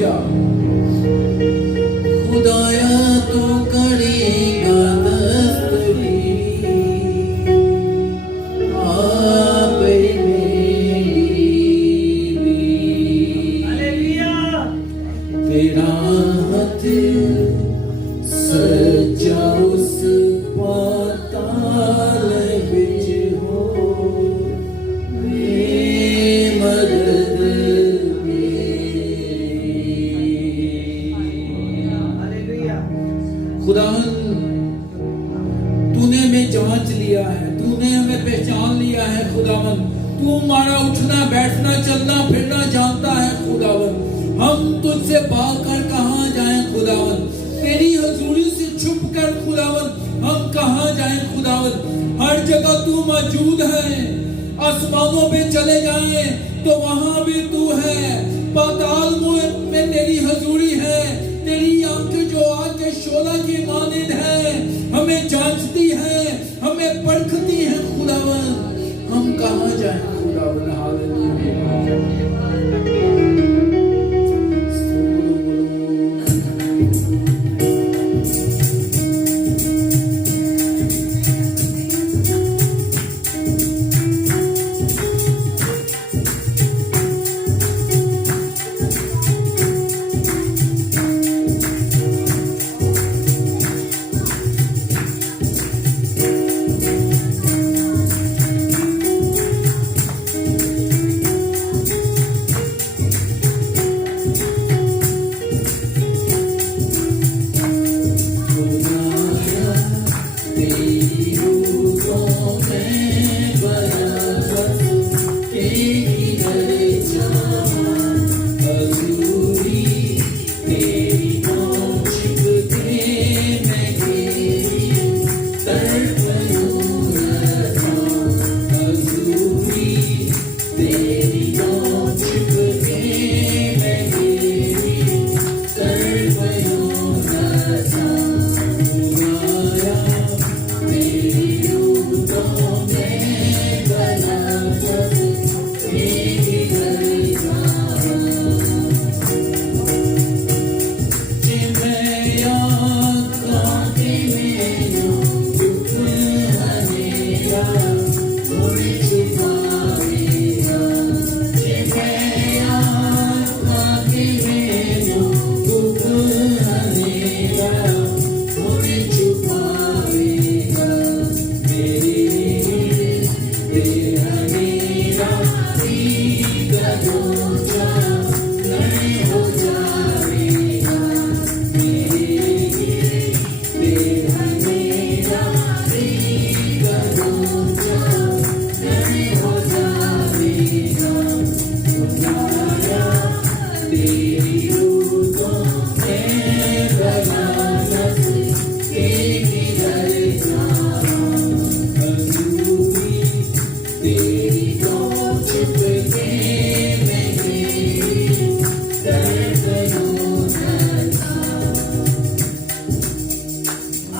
Hallelujah. खुदाया तो करेगा दस्तरी, आप तेरा हाथ सच्चा उस पाताल विच हो, मदद खुदावन तूने हमें जांच लिया है, तूने हमें पहचान लिया है खुदावन। तू हमारा उठना बैठना चलना फिरना जानता है खुदावन। हम तुझसे भाग कर कहां जाएं खुदावन, तेरी हजूरी से छुप कर खुदावन हम कहां जाएं खुदावन। हर जगह तू मौजूद है, आसमानों पे चले जाएं तो वहां भी तू है, पाताल में तेरी हजूरी है। तेरी आंखें जो आग के शोला की मानिंद है, हमें जांचती है, हमें परखती है खुदावन। हम कहां जाएं खुदावन।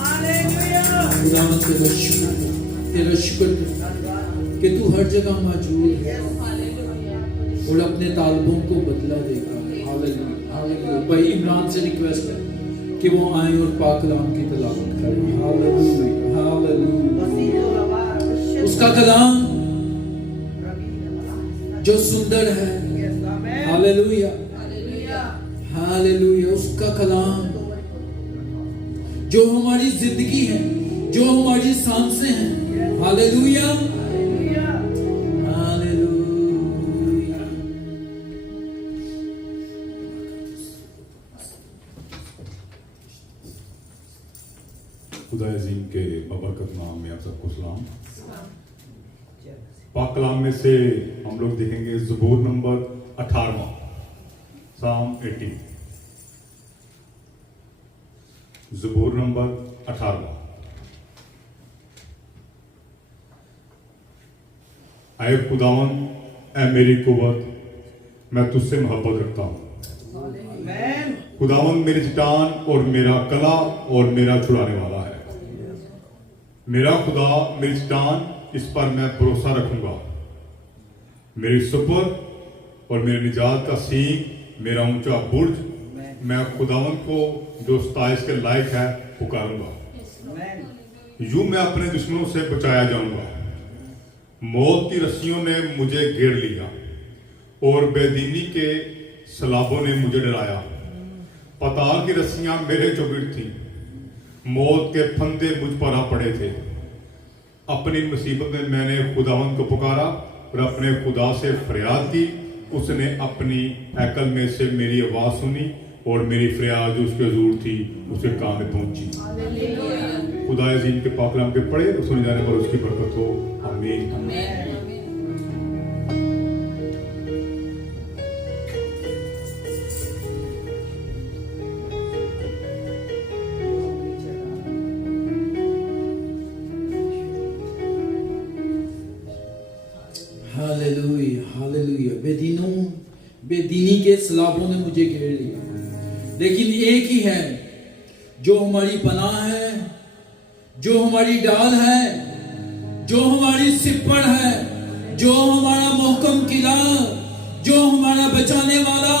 हालेलुया। तेरा शुक्र कि तू हर जगह मौजूद है और अपने तालिबों को बदला देगा। Hallelujah hallelujah. भाई इमरान से रिक्वेस्ट है कि वो आए और पाक कलाम की तिलावत करें। Hallelujah hallelujah. उसका कलाम जो सुंदर है, हालेलुया हालेलुया। उसका कलाम जो हमारी जिंदगी है, जो हमारी सांसें हैं। Hallelujah hallelujah. खुदा अजीम के बबरकत नाम में आप सबको सलाम। पाक कलाम में से हम लोग देखेंगे ज़बूर नंबर 18, साम 18। ज़बूर नंबर 18। ऐ खुदावन, ऐ मेरी कुव्वत, मैं तुझसे मोहब्बत रखता हूँ। खुदावन मेरी चट्टान और मेरा कला और मेरा छुड़ाने वाला है। मेरा खुदा मेरी चट्टान, इस पर मैं भरोसा रखूंगा। मेरी सुपर और मेरे निजात का सींग, मेरा ऊंचा बुर्ज मैं खुदावन को जो सताइश के लायक है पुकारूंगा। यूं मैं अपने दुश्मनों से बचाया जाऊंगा। मौत की रस्सियों ने मुझे घेर लिया और बेदीनी के सलाबों ने मुझे डराया। पताल की रस्सियां मेरे चौगिर्द थीं, मौत के फंदे मुझ पर आ पड़े थे। अपनी मुसीबत में मैंने खुदावन को पुकारा और अपने खुदा से फरियाद की। उसने अपनी हैकल में से मेरी आवाज सुनी और मेरी फरियाद जो उसके हजूर थी उसके कान में पहुंची। खुदा अजीम के पाक कलाम के पढ़े और सुने जाने पर उसकी बरकत हो। आमीन। Hallelujah, hallelujah. बेदीनी के सलाबों ने मुझे घेर लिया, लेकिन एक ही है जो हमारी पनाह है, जो हमारी डाल है, जो हमारी सिपड़ है, जो हमारा मोहकम किला, जो हमारा बचाने वाला,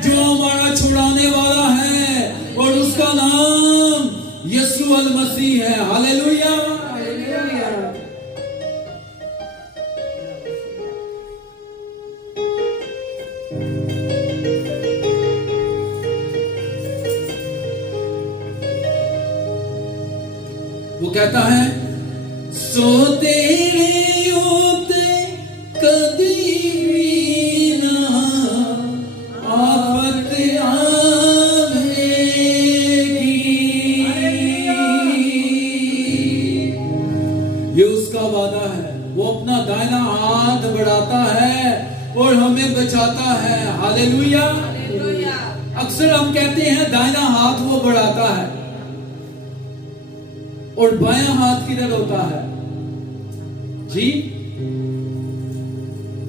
जो हमारा छुड़ाने वाला है, और उसका नाम यीशु अल मसीह है। हालेलुया। वो कहता है, सो तेरे होते कदी भी ना आफत आवेगी। ये उसका वादा है। वो अपना दाहिना हाथ बढ़ाता है और हमें बचाता है। हालेलुया। अक्सर हम कहते हैं दाहिना हाथ वो बढ़ाता है और बायां हाथ किधर होता है जी?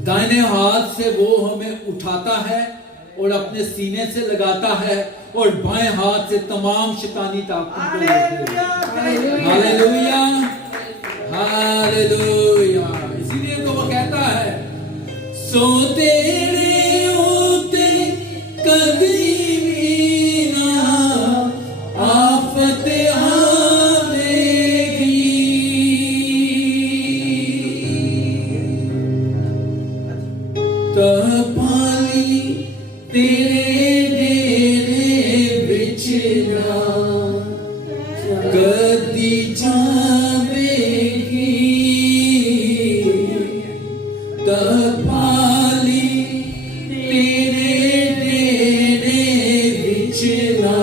दाहिने हाथ से वो हमें उठाता है और अपने सीने से लगाता है, और बाएं हाथ से तमाम शैतानी ताकतों को हालेलुया, हालेलुया। इसीलिए तो वो कहता है, सो तेरे होते कभी भी ना आफत पाली तेरे डेरे बिच ना कदी जावेगी। पाली तेरे डेरे बिच ना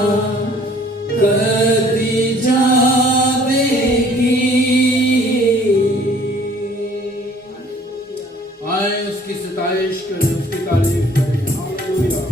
कदी जावेगी। आए उसकी सताइश करें, उसकी तारीफ करें। हालेलुया।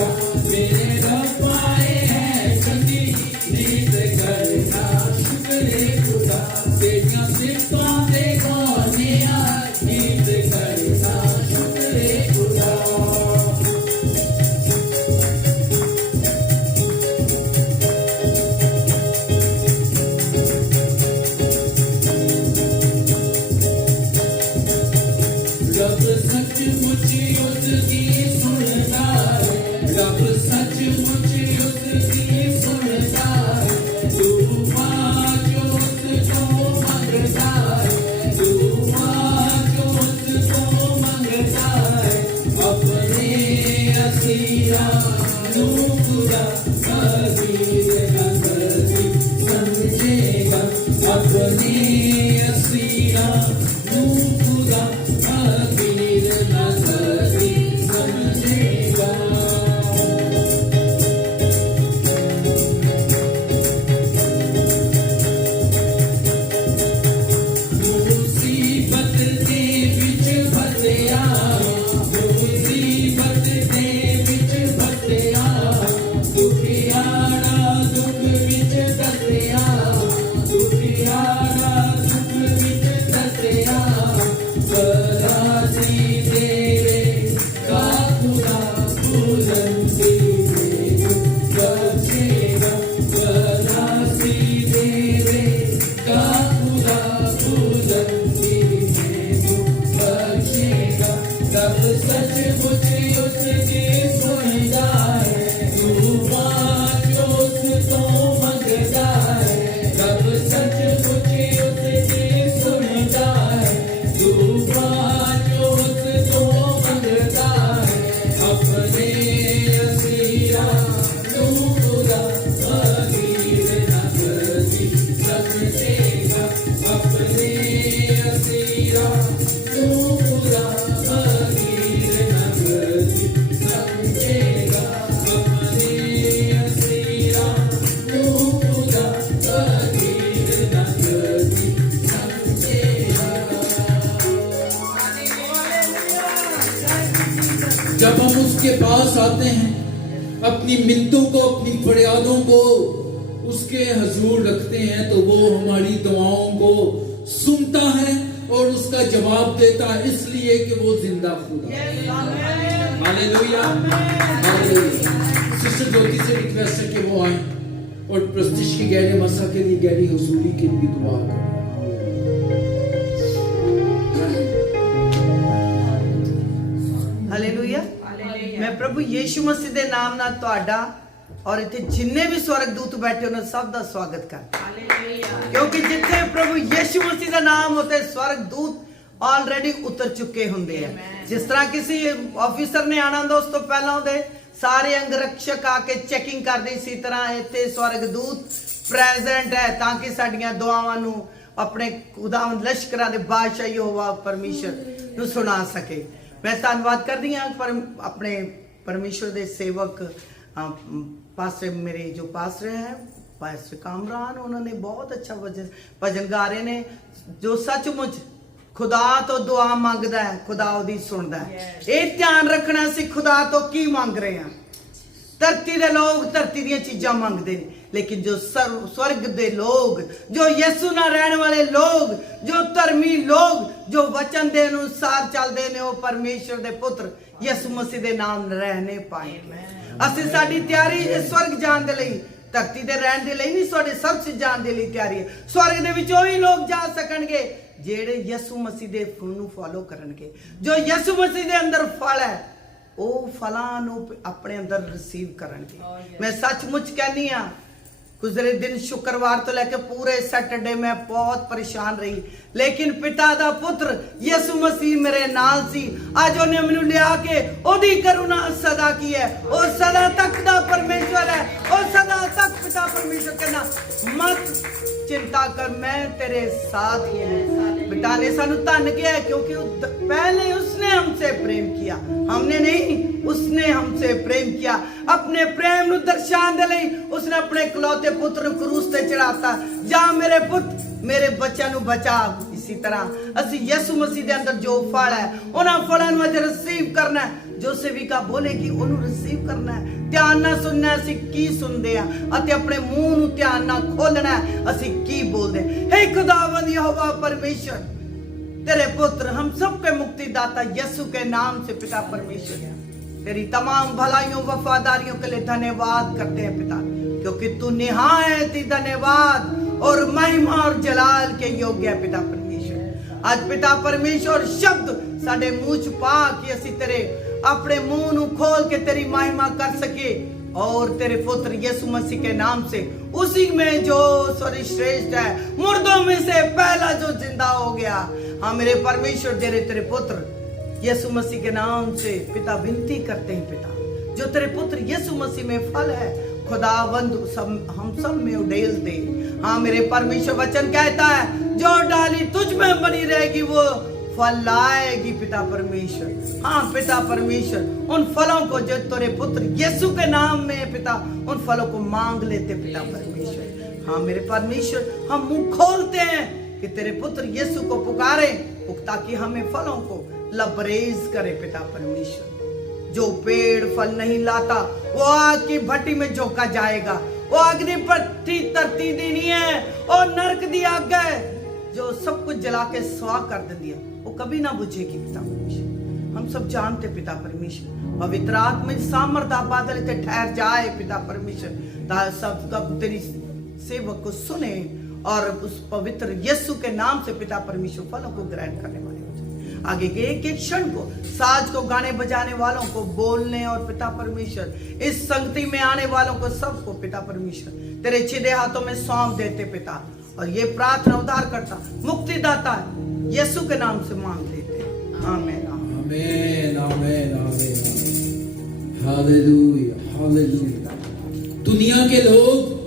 खुदा मेरे रब आए हैं चंगी नींद करना शुक्र खुदा तेरियां सिफतां दे गाने आए नींद करना शुक्र खुदा रब सचमुच उसकी सुनता है रब सचमुच उसकी सुनता है दुआ जो उसको मांगता है दुआ जो उसको मांगता है अपने असीरा नू खुदा कभी न कभी समझेगा अपने असीरा नू खुदा जब हम उसके पास आते हैं अपनी मिन्नतों को अपनी फरियादों को उसके हजूर रखते हैं तो वो हमारी दुआओं को सुनता है और उसका जवाब देता है इसलिए कि वो जिंदा खुदा है। Hallelujah hallelujah. सिस्टर ज्योति से रिक्वेस्ट है कि वो आए और प्रस्तिश की गहरे मसा के लिए गहरी हुजूरी के लिए दुआ करें। हालेलुया। मैं प्रभु यीशु मसीह दे नाम नाल तुहाडा और इत्थे जिन्ने भी स्वर्गदूत बैठे उन्हें सब दा स्वागत कर क्योंकि जिथे प्रभु यीशु मसीह दा नाम होते स्वर्गदूत ऑलरेडी उतर चुके होंगे हैं। जिस तरह किसी ऑफिसर ने आना होंदा उस तो पहला होंदे सारे अंगरक्षक आके चेकिंग करदे इसी तरह इत्थे स्वर्गदूत प्रेजेंट है ताकि साडियां दुआवां नू अपने खुदावंद लश्करां दे बादशाह यहोवा परमेश्वर नू सुना सके। मैं धन्यवाद करदी हां पर अपने परमेश्वर दे सेवक पास्टर मेरे जो पास्टर हैं पास्टर कामरान उन्होंने बहुत अच्छा भजन गा रहे ने जो सचमुच खुदा तो दुआ मंगदा है खुदा ओदी सुनदा है। ये ध्यान रखना सी खुदा तो की मांग रहे हैं। धरती दे लोग धरती दी चीजां मंगदे ने लेकिन जो स्वर्ग दे लोग जो यसु नाल रहने वाले लोग जो धर्मी लोग जो वचन दे अनुसार चलदे ने वो परमेश्वर दे पुत्र यसु मसीह दे नाम रहने पाएंगे। ਅਸੀਂ ਸਾਡੀ ਤਿਆਰੀ स्वर्ग जान दे लई धरती दे रहन दे लई नहीं साडे सब से जान दे लई तैयारी है। स्वर्ग दे विच ओही लोग जा सकणगे जेड़े यसु मसीह दे फल नू फॉलो करनगे। जो यसु मसीह दे अंदर फल है ओ फलां नू अपने अंदर रिसीव करनगे। मैं सचमुच कहनी हां गुजरे दिन शुक्रवार तो लेके पूरे सैटरडे मैं बहुत परेशान रही लेकिन पिता दा पुत्र यसु मसीह मेरे नाल सी। आज उन्हें मैनू लिया के ओदी करुणा सदा की है और सदा तक दा परमेश्वर है और सदा तक पिता परमेश्वर कहना मत चिंता कर मैं तेरे साथ ही हूं। पिता ने सानू धन किया है क्योंकि पहले उसने हमसे प्रेम किया हमने नहीं उसने हमसे प्रेम किया। अपने प्रेम नू दर्शान दे लई उसने अपने इकलौते पुत्र नू क्रूस ते चढ़ाता। जा मेरे पुत्र मेरे बच्चों नू बचा। इसी तरह असि यसु मसीह दे अंदर जो फल है उन्हां फलां नू अज रिसीव करना है। ਜੋ ਸੇਵਿਕਾ ਬੋਲੇਗੀ ਉਹਨੂੰ ਰਿਸੀਵ ਕਰਨਾ ਹੈ। ਧਿਆਨ ਨਾਲ ਸੁਣਨਾ ਅਸੀਂ ਕੀ ਸੁਣਦੇ ਆ ਅਤੇ ਆਪਣੇ ਮੂੰਹ ਨੂੰ ਧਿਆਨ ਨਾਲ ਖੋਲਣਾ ਅਸੀਂ ਕੀ ਬੋਲਦੇ। हे खुदावंद यहोवा परमेश्वर, तेरे पुत्र हम सबके मुक्तिदाता यीशु के नाम से पिता परमेश्वर तेरी तमाम भलाइयों वफादारियों के लिए धन्यवाद करते हैं पिता, क्योंकि तू निहायत ही धन्यवाद और महिमा और जलाल के योग्य है पिता परमेश्वर। आज पिता परमेश्वर शब्द साडे मुंह च पा कि ਅਸੀਂ तेरे अपने मुंह ਨੂੰ खोल के तेरी महिमा कर सके और तेरे पुत्र यीशु मसीह के नाम से उसी में जो सर्वश्रेष्ठ है, मुर्दों में से पहला जो जिंदा हो गया। हाँ मेरे परमेश्वर तेरे पुत्र यीशु मसीह के नाम से पिता विनती करते हैं पिता, जो तेरे पुत्र यीशु मसीह में फल है खुदावंद हम सब में उड़ेल दे। हाँ मेरे परमेश्वर वचन कहता है जो डाली तुझ में बनी रहेगी वो फल लाएगी पिता परमेश्वर। हाँ पिता परमेश्वर उन फलों को जो तेरे पुत्र यीशु के नाम में पिता उन फलों को मांग लेते पिता परमेश्वर। हाँ मेरे परमेश्वर हम मुंह खोलते हैं कि तेरे पुत्र यीशु को पुकारे ताकि हमें फलों को लबरेज करे पिता परमेश्वर। जो पेड़ फल नहीं लाता वो आग की भट्टी में झोंका जाएगा, वो अग्नि भट्टी तरती नहीं है और नरक दी आग है जो सब कुछ जला के स्वाह कर देती है, वो कभी ना बुझेगी पिता परमेश्वर। हम सब जानते पिता परमेश्वर पवित्र आत्मा सामर्थ बादल से ठहर जाए पिता परमेश्वर, सब कब तेरी सेवक को सुने और उस पवित्र यीशु के नाम से पिता परमेश्वर फलों को ग्रहण करने वाले हो जाए। आगे के एक एक क्षण को साज को गाने बजाने वालों को बोलने और पिता परमेश्वर इस संगति में आने वालों को सबको पिता परमेश्वर तेरे सीधे हाथों में सौंप देते पिता, और ये प्रार्थना उद्धार करता मुक्तिदाता यीशु के नाम से मांग लेते हैं। आमीन आमीन आमीन आमीन हालेलुया हालेलुया। दुनिया के लोग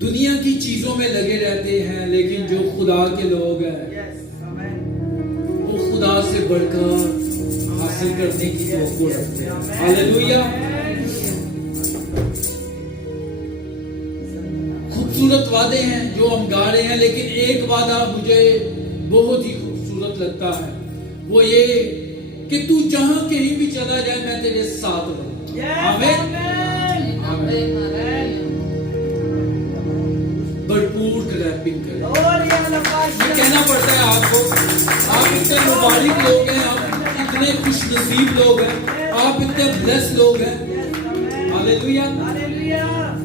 दुनिया की चीजों में लगे रहते हैं, लेकिन जो खुदा के लोग हैं वो खुदा से बढ़कर हासिल करने की तवक्को रखते हैं। हालेलुया। खूबसूरत वादे हैं जो हम गा रहे हैं, लेकिन एक वादा मुझे बहुत ही खूबसूरत लगता है, वो ये कि तू जहां कहीं भी चला जाए मैं तेरे साथ रहूंगा। आमीन आमीन। भरपूर रैपिंग करें। ये कहना पड़ता है आपको, आप इतने मुबारक लोग हैं, आप इतने खुश नसीब लोग हैं, आप इतने ब्लेस लोग हैं। हालेलुया।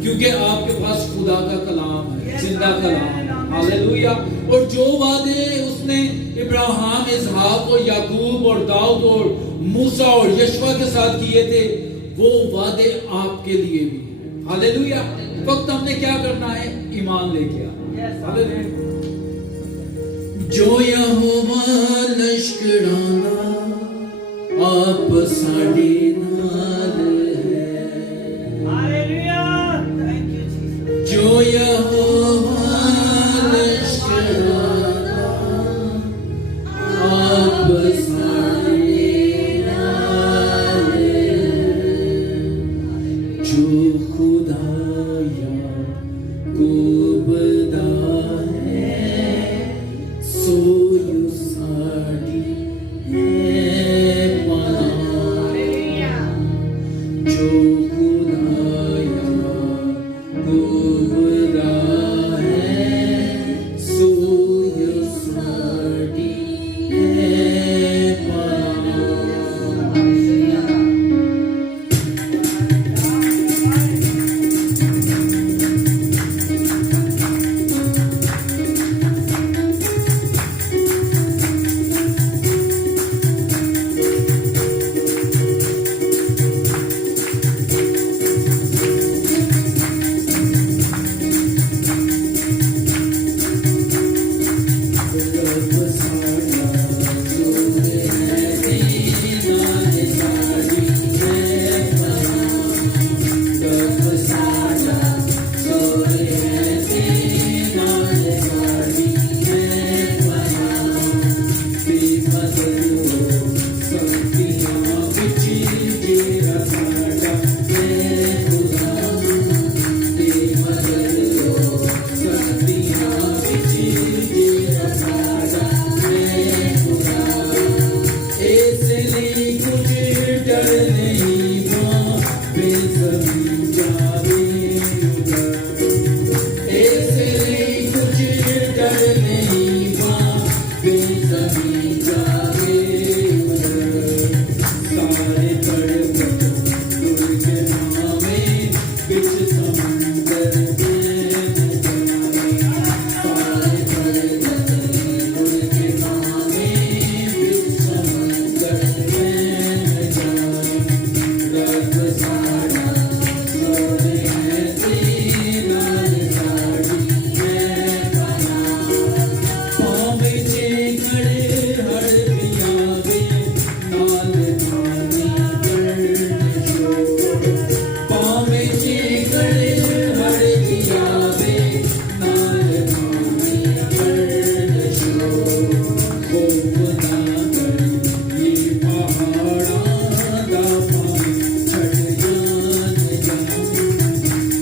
क्योंकि आपके पास खुदा का कलाम है, जिंदा कलाम। हालेलुया। और जो वादे उसने इब्राहिम, इसहाक और याकूब और दाऊद और मूसा और यशवा के साथ किए थे, वो वादे आपके लिए भी हैं। हालेलुया। वक्त हमने क्या करना है? ईमान लेके आ। जो यहोवा लश्कराना आप साडे नाल है। हालेलुया। Thank you Jesus. जो यहोवा लश्कराना आप साडे नाल है। जो खुदा बेसमी जावे ऐसे कुछ डर नहीं माँ बेसमी जावे सारे पर्वत दुर्ग नामे बिच समंदर में सारे पर्वत दुर्ग नामे बिच समंदर में रब साड़ा सोने तेरा साड़ी है पावे जे खड़े हर पियावे नाल धानी करने शोर पावे जे खड़े हर पियावे नाल धानी करने शोर खौफ ना कर ये पहाड़ा दा पावे छड़ जान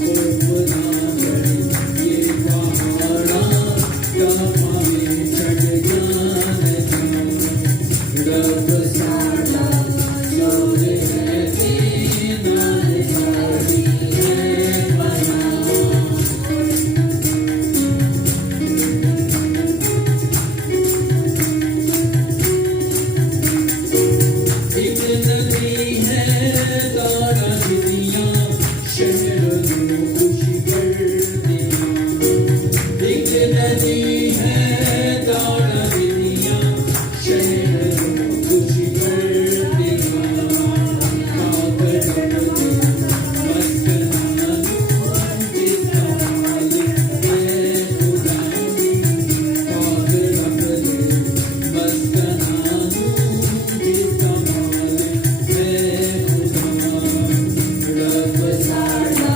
खौफ ना कर ये पहाड़ा दा पावे छड़ जान रब साड़ा सोने तेरा साड़ी है बना एक नदी है तारा दिया शहर को खुशी कर दिया एक नदी है तारा दिया शहर को खुशी कर दिया कागर अपने मस्कना जिसका मालिक है खुदा कागर अपने मस्कना जिसका मालिक है खुदा रब साड़ा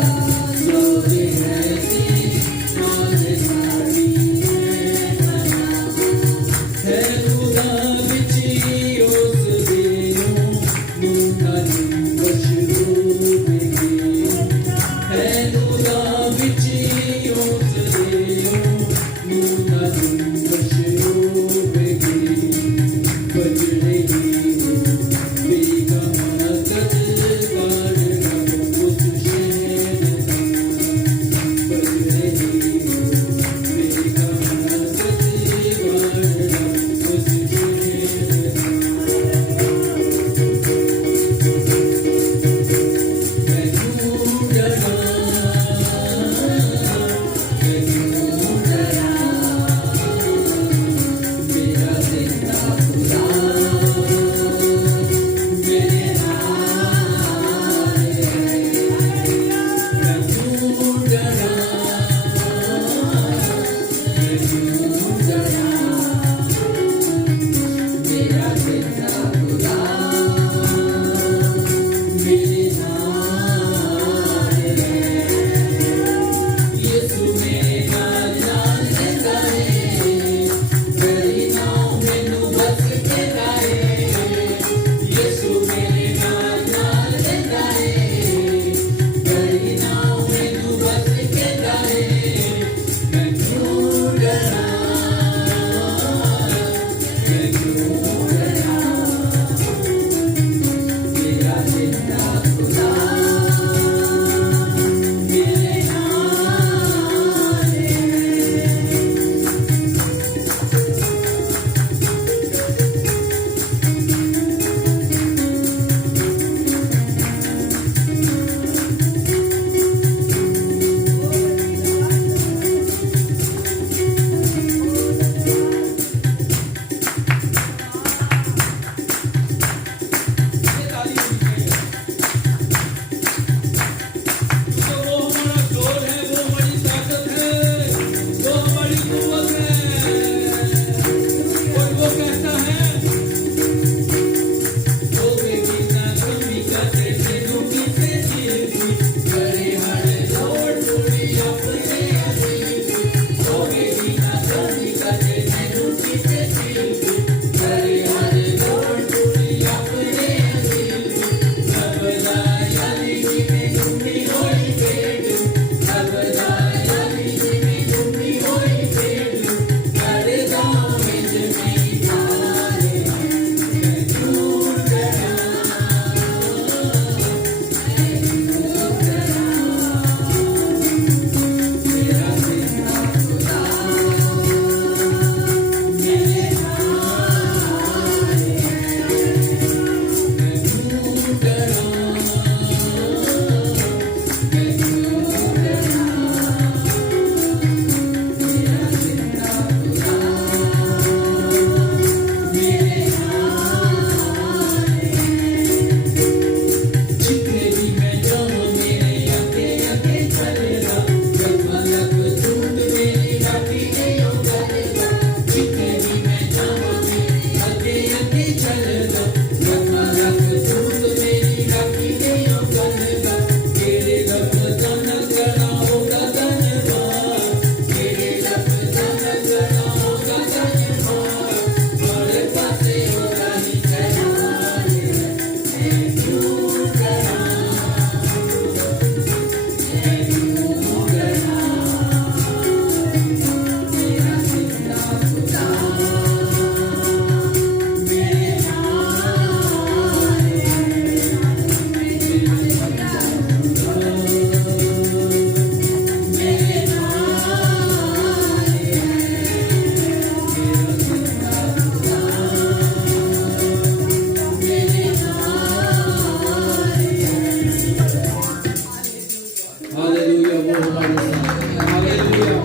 हमारे साथ। हालेलुया।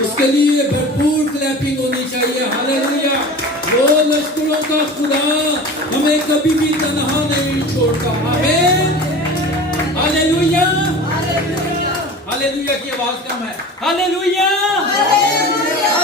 उसके लिए भरपूर क्लैपिंग होनी चाहिए। हालेलुया। वो लश्करों का खुदा हमें कभी भी तन्हा नहीं छोड़ता। आमीन। हालेलुया। हालेलुया की आवाज कम है। हालेलुया। हालेलुया।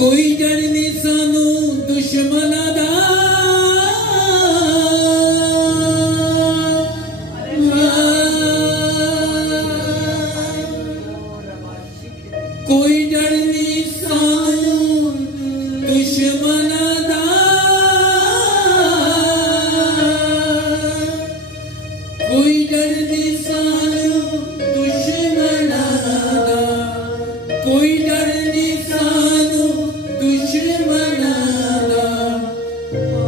कोई डर नहीं सानू दुश्मना दा, कोई डर नहीं सानू दुश्मना दा, कोई डर नहीं सानू दुश्मना दा, कोई डर नहीं सानू दुश्मना दा,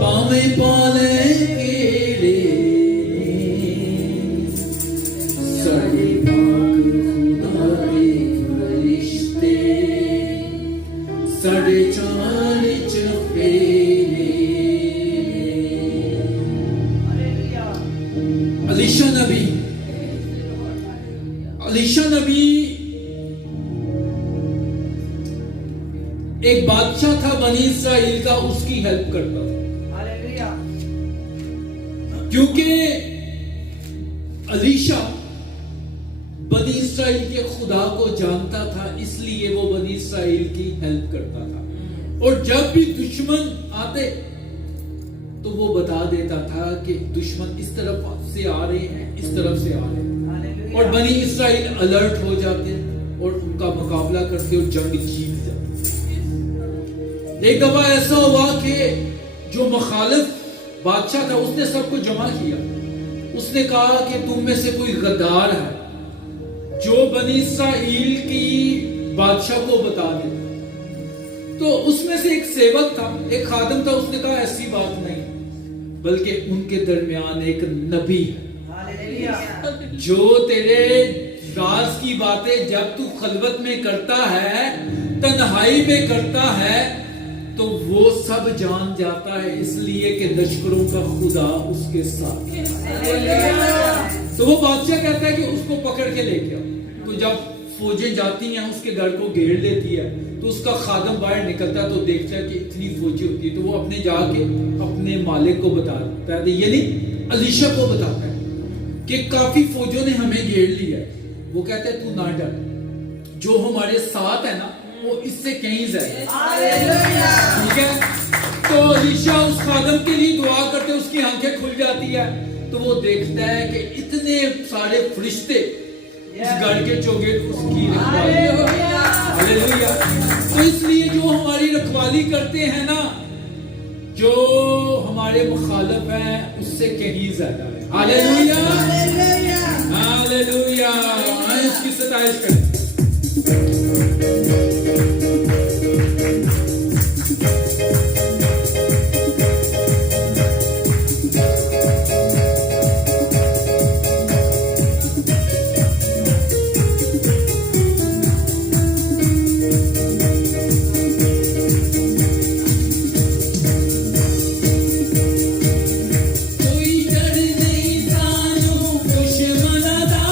पावे पाले केड़े साडे पाक खुदा दे फरिश्ते साडे चाल च फेरे। अलीशा नबी, अलीशा नबी एक बादशाह था बनी इस्राइल का, उसकी हेल्प करता था। हालेलुया। क्योंकि अलीशा बनी इस्राइल के खुदा को जानता था, इसलिए वो बनी इस्राइल की हेल्प करता था। और जब भी दुश्मन आते तो वो बता देता था कि दुश्मन इस तरफ से आ रहे हैं, इस तरफ से आ रहे हैं, और बनी इस्राइल अलर्ट हो जाते और उनका मुकाबला करते और जंग जीत जाते। एक दफा ऐसा हुआ कि जो मुखालिफ बादशाह था उसने सबको जमा किया। उसने कहा कि तुम में से कोई गद्दार है जो बनी इस्राइल की बादशाह को बता दे। तो उसमें से एक सेवक था, एक खादम था, उसने कहा ऐसी बात नहीं, बल्कि उनके दरमियान एक नबी है जो तेरे राज की बातें जब तू खलवत में करता है, तन्हाई में करता है, तो वो सब जान जाता है, इसलिए कि लश्करों का खुदा उसके साथ है। तो वो बादशाह कहता है कि उसको पकड़ के लेके आओ। तो जब फौजें जाती हैं उसके घर को घेर लेती है, तो उसका खादम बाहर निकलता है तो देखता है कि इतनी फौजी होती है। तो वो अपने जाके अपने मालिक को बताता है, यानी अलीशा को बताता है कि काफी फौजों ने हमें घेर लिया है। वो कहता है तू ना डर, जो हमारे साथ है ना वो इससे कहीं ज्यादा। ठीक है। तो अलीशा उस खादम के लिए दुआ करते, उसकी आंखें खुल जाती है, तो वो देखता है कि इतने सारे फरिश्ते उस घर के चौगे उसकी रखवाली। हालेलुया। तो इसलिए जो हमारी रखवाली करते हैं ना, जो हमारे मुखालिफ हैं, उससे कहीं ज्यादा है। हालेलुया। हालेलुया। आए उसकी सताइश करें। कोई डर नहीं सानू दुश्मन दा,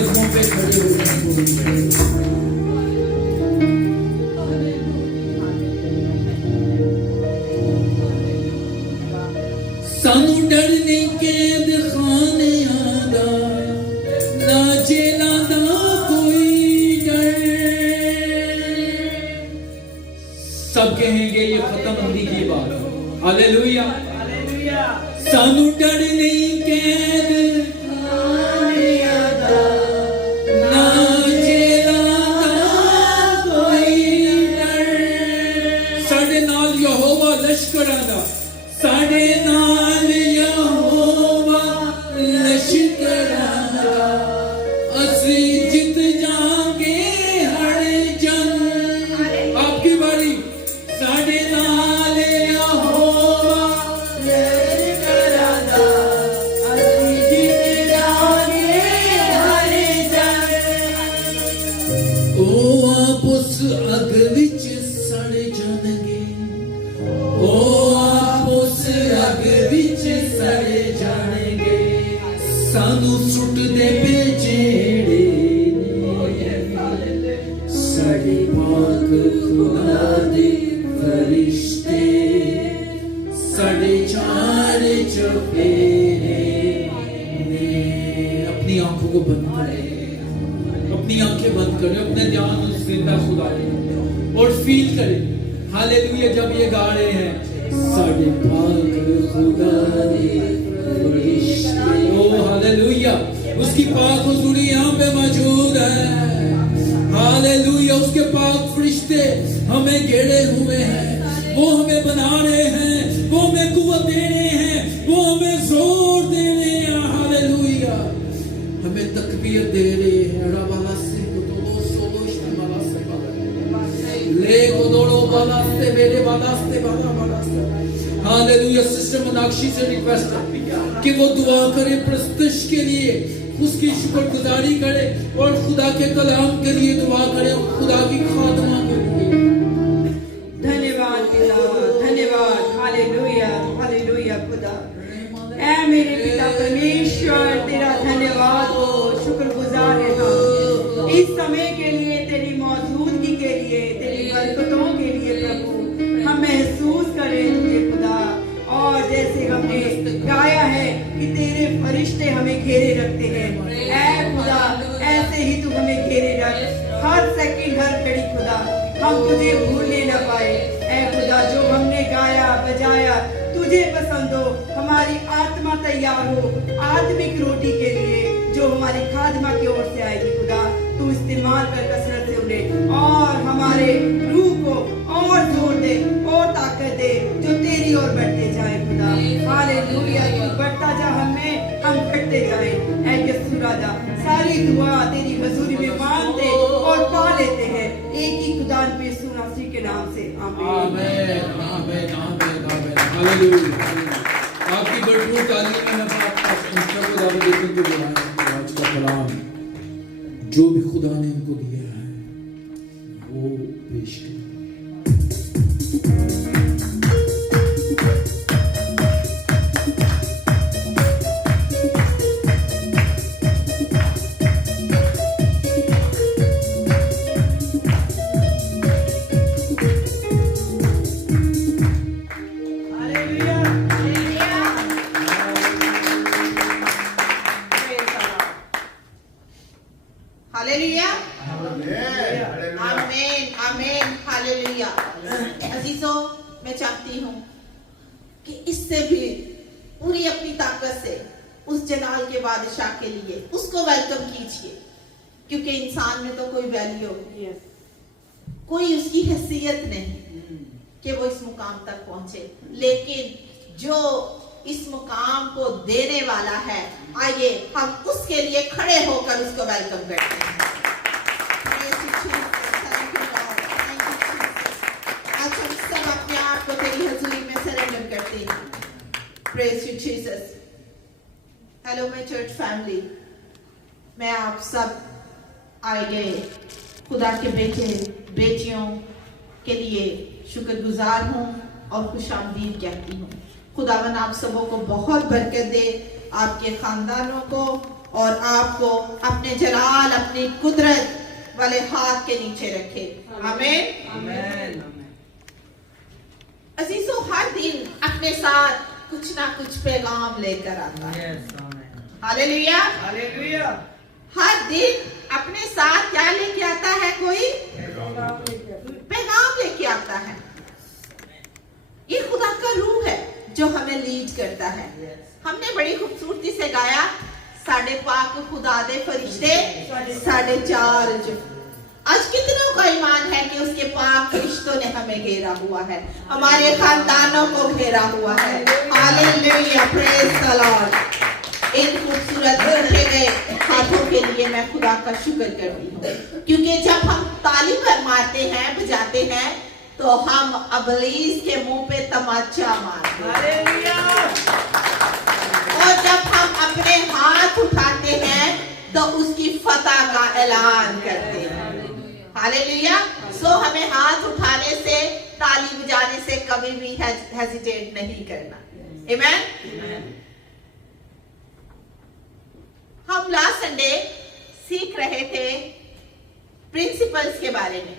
कदमों पे खड़े हो जाएं। सानू डर नहीं कैद खाने आदा, ना जेलां दा कोई डर। सब कहेंगे ये खत्म की बात। हालेलुया, सानू डर नहीं कैद खाने आदा, ना जेलां दा कोई डर। साडे नाल यहोवा लश्करां दा, साडे नाल यहोवा लश्करां दा, असीं जित जांगे हर जंग। आपकी बारी। साडे नाल यहोवा लश्करां दा, असीं जित जांगे हर जंग। ओ आप उस अग विच सड़ जाणगे, ओ उस अग विच सड़ जाणगे। सानू सुट दे बेजेड़े साडे पाक खुदा दे फरिश्ते, साडे चार चफेरे ने। अपनी आंखों को बंद करें, अपनी आंखें बंद करें, अपने ध्यान उस जिंदा खुदा पे और फील करें। हालेलुया जब ये गा रहे हैं, साडे पाक खुदा दे फरिश्ते। ओ हालेलुया, उसकी पाक हुजूरी यहाँ पे मौजूद है। हालेलुया, उसके पाक फरिश्ते हमें घेरे हुए हैं। वो हमें बना रहे हैं, वो हमें कुव्वत दे रहे हैं, वो हमें जोर दे रहे हैं। हालेलुया, हमें तकबीर दे रहे हैं। रबाला से गोदो सोलो इस्तेमाल से बाला ले गोदो बाला से मेरे बाला से बाला से। हालेलुया, सिस्टर मनाक्षी से रिक्वेस्ट है कि वो दुआ करे प्रस्तुश के लिए, उसकी शुक्रगुजारी करे और खुदा के कलाम के लिए दुआ करे, खुदा की खादमा के लिए। धन्यवाद पिता, धन्यवाद। हालेलुया, हालेलुया खुदा। ऐ मेरे पिता परमेश्वर, तेरा धन्यवाद हो, शुक्रगुजार है हम इस समय के लिए, तेरी मौजूदगी के लिए, तेरी बरकतों के लिए प्रभु। हम महसूस करें तुझे खुदा, और जैसे हमने गाया है कि तेरे फरिश्ते हमें घेरे रखते हैं। ऐ खुदा, ऐसे ही तू हमें घेरे रख, हर सेकंड हर घड़ी खुदा, हम तुझे भूलने न पाए। ऐ खुदा, जो हमने गाया बजाया तुझे पसंद हो, हमारी आत्मा तैयार हो आत्मिक रोटी के लिए जो हमारी खादमा की ओर से आएगी। खुदा, तू इस्तेमाल कर कसरत से उन्हें, और हमारे रूह को और जोर दे और ताकत दे, जो तेरी ओर बढ़ते जाए खुदा। हालेलुया, तू बढ़ता जा हमें, हम घटते जाए। ऐ यीशु राजा, सारी दुआ तेरी हजूरी में मानते और पा लेते हैं, एक ही खुदा यीशु मसीह के नाम से। आमीन, आमीन, आमीन, आमीन। हालेलुया। आपकी भरपूर तालीम में मैं आपका इंस्टा को दावत देते हुए बुलाया। आज का कलाम जो भी खुदा ने हमको दिया है वो पेश करें। हालेलुया, आमीन, आमीन, हालेलुया। अजीजों, मैं चाहती हूँ कि इससे भी पूरी अपनी ताकत से उस जलाल के बादशाह के लिए उसको वेलकम कीजिए, क्योंकि इंसान में तो कोई वैल्यू, कोई उसकी हैसियत नहीं कि वो इस मुकाम तक पहुंचे, लेकिन जो इस मुकाम को देने वाला है, आइए हम उसके लिए खड़े होकर उसको वेलकम करते हैं। आज हम सब अपने आप को तेरी हजूरी में सरेंडर करते हैं। Praise you Jesus. Hello my church family, मैं आप सब आए गए खुदा के बेटे बेटियों के लिए शुक्रगुजार हूँ और खुशामदीद कहती हूँ। खुदावन आप सबों को बहुत बरकत दे, आपके खानदानों को और आपको अपने जलाल, अपनी कुदरत वाले हाथ के नीचे रखे। आमीन। अजीजों, हर दिन अपने साथ कुछ ना कुछ पैगाम लेकर आता है। हालेलुया। हालेलुया। हर दिन अपने साथ क्या लेके आता है? कोई पैगाम लेके आता है। ये खुदा का रूह है जो हमें लीड करता है। हमने बड़ी खूबसूरती से गाया, साढ़े पाक खुदा दे फरिश्ते साढ़े चार्ज। आज कितनों का ईमान है कि उसके पाक फरिश्तों ने हमें घेरा हुआ है, हमारे खानदानों को घेरा हुआ है। Hallelujah, praise the lord. इन खूबसूरत रखे गए हाथों के लिए मैं खुदा का शुक्र करती हूँ, क्योंकि जब हम ताली मारते हैं, बजाते हैं, तो हम अबलीस के मुंह पे तमाचा मारते हैं। हालेलुया। और जब हम अपने हाथ उठाते हैं तो उसकी फतह का ऐलान करते हैं। हालेलुया। सो हमें हाथ उठाने से, ताली बजाने से कभी भी हेजिटेट नहीं करना। आमीन। हम लास्ट संडे सीख रहे थे प्रिंसिपल्स के बारे में,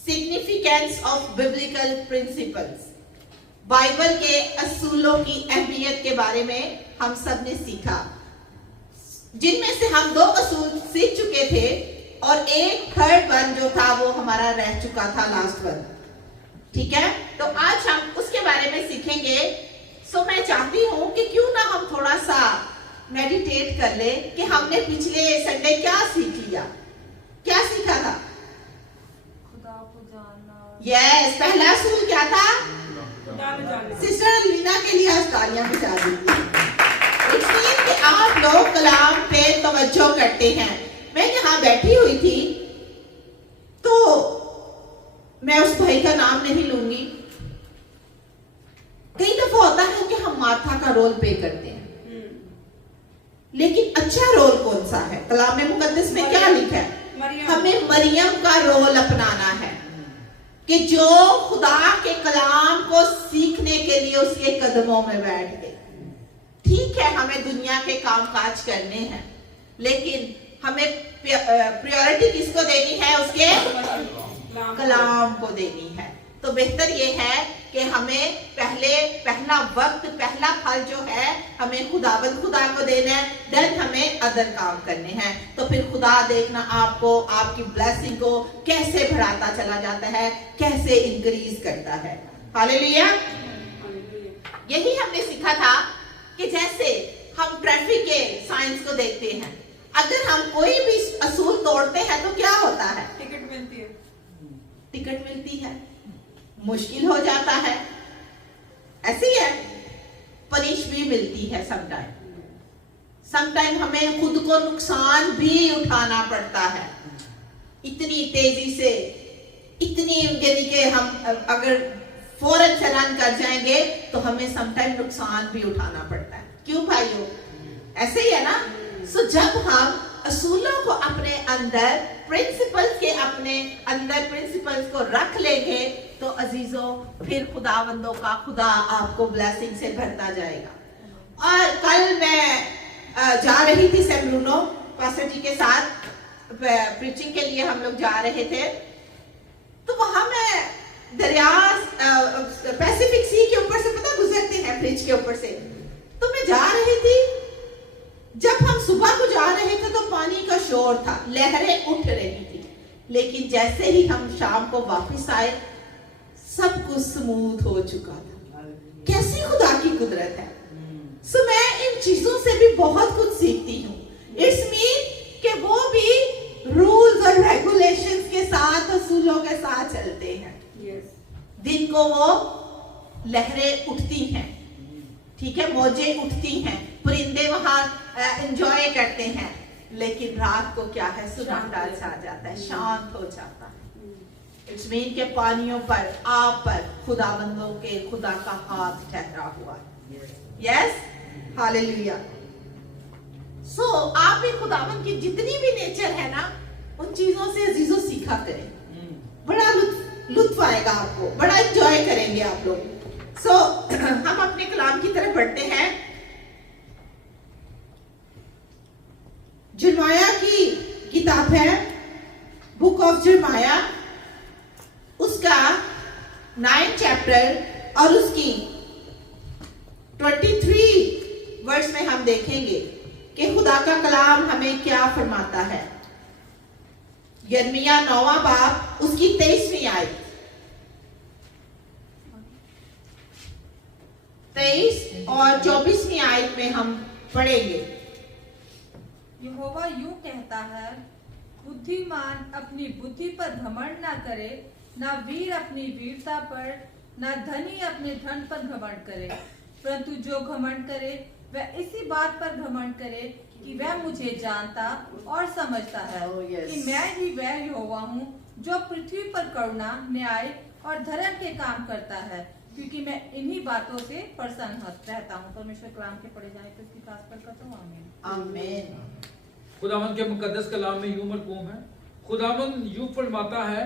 significance of biblical principles, Bible के असूलों की अहमियत के बारे में हम सब ने सीखा, जिनमें से हम 2 असूल सीख चुके थे और एक थर्ड वन जो था वो हमारा रह चुका था, लास्ट वन। ठीक है, तो आज हम उसके बारे में सीखेंगे। सो मैं चाहती हूं कि क्यों ना हम थोड़ा सा मेडिटेट कर ले कि हमने पिछले संडे क्या सीख लिया। क्या सीखा था? खुदा को जानना। यस, पहला असूल क्या था? सिस्टर लीना के लिए आज तालियां बजा दीजिए। इसलिए कि आप लोग कलाम पे तवज्जो करते हैं। मैं यहाँ बैठी हुई थी तो मैं उस भाई का नाम नहीं लूंगी। कई दफा होता है कि हम मार्था का रोल प्ले करते हैं, लेकिन अच्छा रोल कौन सा है? कलाम मुकद्दस में क्या लिखा है? हमें मरियम का रोल अपनाना है कि जो खुदा के कलाम को सीखने के लिए उसके कदमों में बैठ गए। ठीक है, हमें दुनिया के कामकाज करने हैं, लेकिन हमें प्रायोरिटी किसको देनी है? उसके कलाम को देनी है। तो बेहतर ये है कि हमें पहला वक्त, पहला फल जो है हमें खुदा को देना है, देन हमें अदर काम करने हैं। तो फिर खुदा देखना आपको, आपकी ब्लेसिंग को कैसे बढ़ाता चला जाता है, कैसे इंक्रीज करता है। हालेलुया। यही हमने सीखा था कि जैसे हम ट्रैफिक के साइंस को देखते हैं, अगर हम कोई भी असूल तोड़ते हैं तो क्या होता है? टिकट मिलती है। टिकट मिलती है, मुश्किल हो जाता है, ऐसे ही है, पनिश भी मिलती है। समटाइम हमें खुद को नुकसान भी उठाना पड़ता है। इतनी तेजी से, इतनी यानी कि हम अगर फौरन से रन कर जाएंगे तो हमें समटाइम नुकसान भी उठाना पड़ता है। क्यों भाइयों? ऐसे ही है ना। सो जब हम असूलों को अपने अंदर, प्रिंसिपल्स के अपने अंदर प्रिंसिपल्स को रख लेंगे तो अजीजों फिर खुदावंदों का खुदा आपको ब्लेसिंग से भरता जाएगा। और कल मैं जा रही थी सेमरूनो पास्टर जी के साथ प्रीचिंग के लिए, हम लोग जा रहे थे, तो वहां मैं दरिया पैसिफिक सी के ऊपर से पता गुजरते हैं, ब्रिज के ऊपर से, तो मैं जा रही थी। जब हम सुबह को जा रहे थे तो पानी का शोर था, लहरें उठ रही थी, लेकिन जैसे ही हम शाम को वापस आए सब कुछ स्मूथ हो चुका था। कैसी खुदा की कुदरत है। सो मैं इन चीजों से भी बहुत कुछ सीखती हूँ। इट्स मीन कि वो भी रूल्स और रेगुलेशंस के साथ, असूलों के साथ चलते हैं। दिन को वो लहरें उठती हैं, ठीक है, मौजें उठती हैं, परिंदे वहां एंजॉय करते हैं, लेकिन रात को क्या है? सन्नाटा छा जाता है, शांत हो जाता है। इट्स मीन के पानियों पर, आप पर खुदाबंदों के खुदा का हाथ ठहरा हुआ है। Yes, hallelujah. सो आप भी खुदाबंद की जितनी भी नेचर है ना, उन चीजों से अजीजों सीखा करें। बड़ा लुत्फ आएगा आपको, बड़ा एंजॉय करेंगे आप लोग। सो हम अपने कलाम की तरफ बढ़ते हैं। जरमाया की किताब है, बुक ऑफ जरमाया, उसका 9 चैप्टर और उसकी 23 वर्ष में हम देखेंगे कि खुदा का कलाम हमें क्या फरमाता है। यिर्मयाह 9वां बाब उसकी 23वीं आयत, 23 और 24वीं आयत में हम पढ़ेंगे। यहोवा यूं कहता है, बुद्धिमान अपनी बुद्धि पर घमंड ना करे, ना वीर अपनी वीरता पर, ना धनी अपने धन पर घमंड करे, परंतु जो घमंड करे वह इसी बात पर घमंड करे कि वह मुझे जानता और समझता है कि मैं ही वह यहोवा हूँ जो पृथ्वी पर करुणा, न्याय और धर्म के काम करता है, क्योंकि मैं इन्हीं बातों से प्रसन्न रहता हूँ। परमेश्वर कलाम के पढ़े जाए तो इसकी खास बरकत हो। आमीन आमीन। खुदावंद के मुकद्दस कलाम में यूं मरकूम है, खुदावंद यूं फरमाता है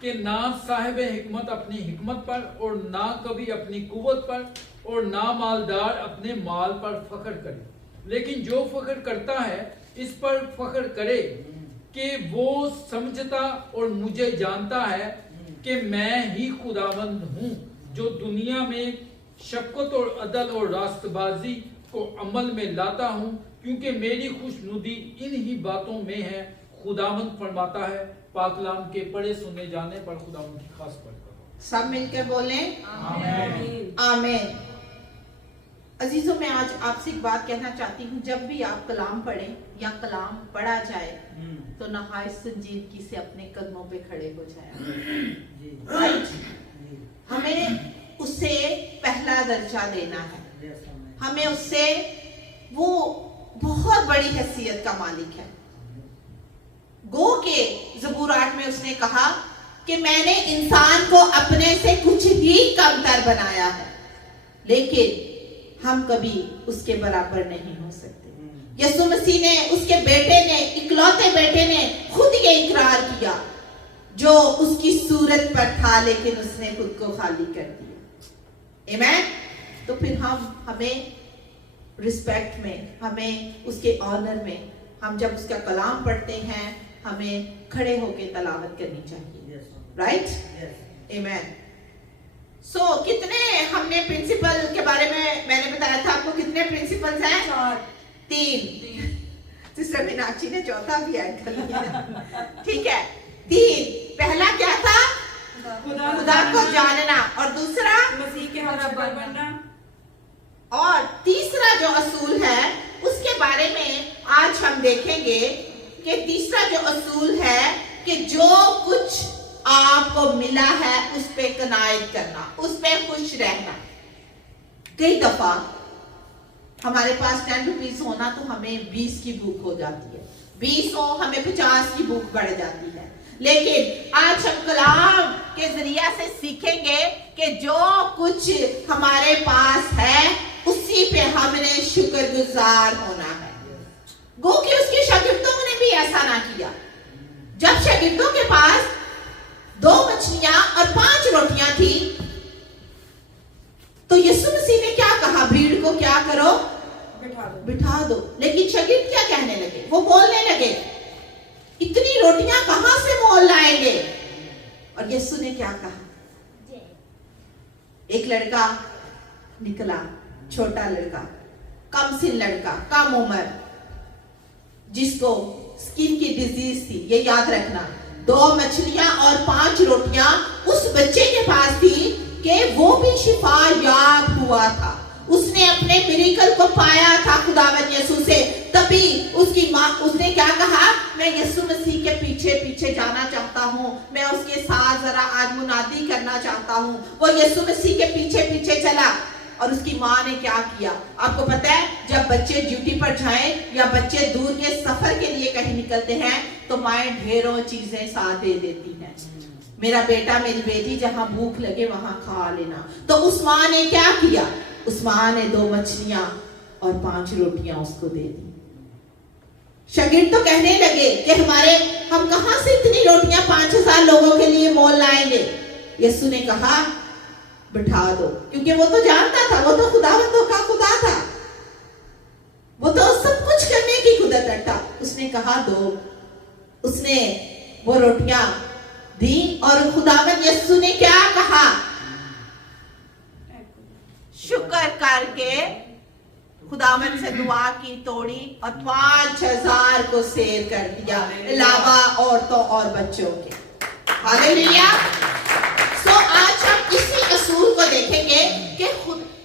कि ना साहिब हिकमत अपनी हिकमत पर और ना कभी अपनी कुव्वत पर और ना मालदार अपने माल पर फख्र करे, लेकिन जो फख्र करता है इस पर फख्र करे कि वो समझता और मुझे जानता है कि मैं ही खुदावंद हूँ जो दुनिया में शफ़क़त और अदल और रास्तबाजी को अमल में लाता हूँ, क्योंकि मेरी खुशनुदी इन ही बातों में है। खुदावंद फरमाता है। पाकलाम के पढ़े सुने जाने पर खुदावंद की खास बरकत। सब मिलकर बोलें आमीन। आमीन। अजीजों, मैं आज आपसे एक बात कहना चाहती हूँ, जब भी आप कलाम पढ़ें या कलाम पढ़ा जाए तो नहायत संजीदगी से अपने कदमों पे खड़े हो जाए। राइट? हमें उससे पहला दर्जा देना है, हमें उससे, वो बहुत बड़ी हैसियत का मालिक है। गो के ज़बूर 8 में उसने कहा कि मैंने इंसान को अपने से कुछ ही कमतर बनाया है, लेकिन हम कभी उसके बराबर नहीं हो सकते। यीशु मसीह ने, उसके बेटे ने, इकलौते बेटे ने खुद ये इकरार किया, जो उसकी सूरत पर था लेकिन उसने खुद को खाली कर दिया। आमीन। तो फिर हमें रिस्पेक्ट में, हमें उसके ऑनर में, हम जब उसका कलाम पढ़ते हैं हमें खड़े होकर तलावत करनी चाहिए। राइट? आमीन। सो कितने हमने प्रिंसिपल के बारे में मैंने बताया था आपको, कितने प्रिंसिपल्स हैं? 3। सिस्टर मीनाक्षी ने चौथा भी ऐड कर लिया। ठीक है, 3। पहला क्या था? खुदा को जानना, और दूसरा मसीह के बराबर बनना, और तीसरा जो असूल है उसके बारे में आज हम देखेंगे कि तीसरा जो असूल है कि जो कुछ आपको मिला है उस पे कनायत करना, उस पे खुश रहना। कई दफा हमारे पास 10 रुपीस होना तो हमें 20 की भूख हो जाती है, 20 हो हमें 50 की भूख बढ़ जाती है। लेकिन आज हम कलाम के जरिया से सीखेंगे कि जो कुछ हमारे पास है उसी पे हमने शुक्रगुजार होना है। गो कि उसके शागिर्दों ने भी ऐसा ना किया। जब शागिर्दों के पास 2 मछलियां और 5 रोटियां थी तो यीशु मसीह ने क्या कहा? भीड़ को क्या करो? बिठा दो। लेकिन शागिर्द क्या कहने लगे? वो बोलने लगे, इतनी रोटियां कहां से मोल लाएंगे? और यीशु ने क्या कहा? एक लड़का निकला, छोटा लड़का, कम सिन लड़का, कम उम्र, जिसको स्किन की डिजीज थी। ये याद रखना, 2 मछलियां और 5 रोटियां उस बच्चे के पास थी कि वो भी शिफा याब हुआ था। उसने अपने मिरेकल को पाया था खुदावंद यीशु से। तभी उसकी माँ, उसने क्या कहा? मैं यीशु मसीह के पीछे पीछे जाना चाहता हूँ, मैं उसके साथ जरा आज मुनादी करना चाहता हूँ। वो यीशु मसीह के पीछे पीछे चला और उसकी माँ ने क्या किया? आपको पता है, जब बच्चे ड्यूटी पर जाएं या बच्चे दूर के सफर के लिए कहीं निकलते हैं तो माएं ढेरों चीजें साथ दे देती हैं। मेरा बेटा, मेरी बेटी, जहां भूख लगे वहां खा लेना। तो उस माँ ने क्या किया? उस माँ ने 2 मछलियां और 5 रोटियां उसको दे दी। शागिर्द तो कहने लगे कि हम कहां से इतनी रोटियां 5000 लोगों के लिए मोल लाएंगे? यीशु ने कहा, बिठा दो, क्योंकि वो तो जानता था, वो तो खुदावंदों का खुदा था, वो तो सब कुछ करने की कुदरत था। उसने कहा दो, उसने वो रोटियां दी और खुदावंद यीशु ने क्या कहा? शुक्र करके खुदावंद से दुआ की, तोड़ी और 5,000 को सेव कर दिया, अलावा औरतों और बच्चों के। हालेलुया। सो आज हम इसी असूल को देखेंगे कि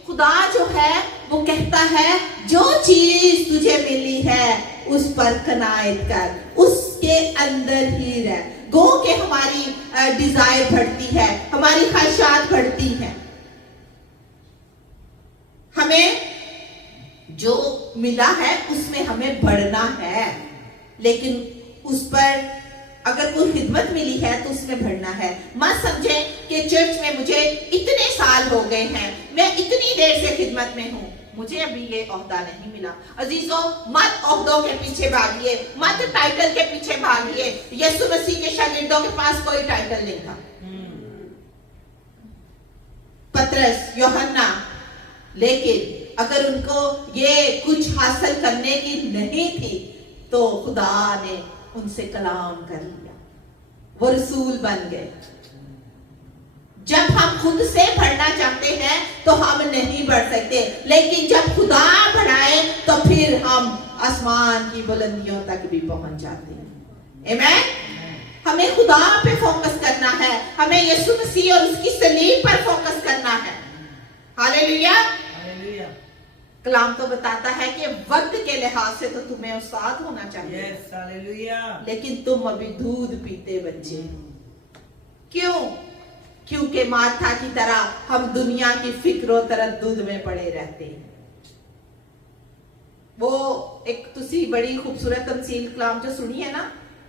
खुदा जो है वो कहता है जो चीज तुझे मिली है उस पर कनायत कर, उसके अंदर ही रह। गो के हमारी डिजायर बढ़ती है, हमारी ख्वाहिशात बढ़ती हैं। हमें जो मिला है उसमें हमें बढ़ना है, लेकिन उस पर अगर कोई खिदमत मिली है तो उसमें बढ़ना है। मत समझे कि चर्च में मुझे इतने साल हो गए हैं, मैं इतनी देर से खिदमत में हूँ, मुझे अभी ये ओहदा नहीं मिला। अजीजों, मत ओहदों के पीछे भागिए, मत टाइटल के पीछे भागिए। यीशु मसीह के शागिर्दों के पास कोई टाइटल नहीं था। पतरस, यूहन्ना, लेकिन अगर उनको ये कुछ हासिल करने की नहीं थी तो खुदा ने उनसे कलाम कर लिया, वो रसूल बन गए। जब हम खुद से बढ़ना चाहते हैं तो हम नहीं बढ़ सकते, लेकिन जब खुदा बढ़ाए तो फिर हम आसमान की बुलंदियों तक भी पहुंच जाते हैं। आमीन। हमें खुदा पे फोकस करना है, हमें यीशु मसीह और उसकी सलीब पर फोकस करना है। हालेलुया। कलाम तो बताता है कि वक्त के लिहाज से तो तुम्हें उस्ताद होना चाहिए। Yes, hallelujah. लेकिन तुम अभी दूध पीते बच्चे। क्यों? क्योंकि मार्था की तरह हम दुनिया की फिक्रो तरद्दुद में पड़े रहते हैं। वो एक तुसी बड़ी खूबसूरत तमसील कलाम जो सुनी है ना,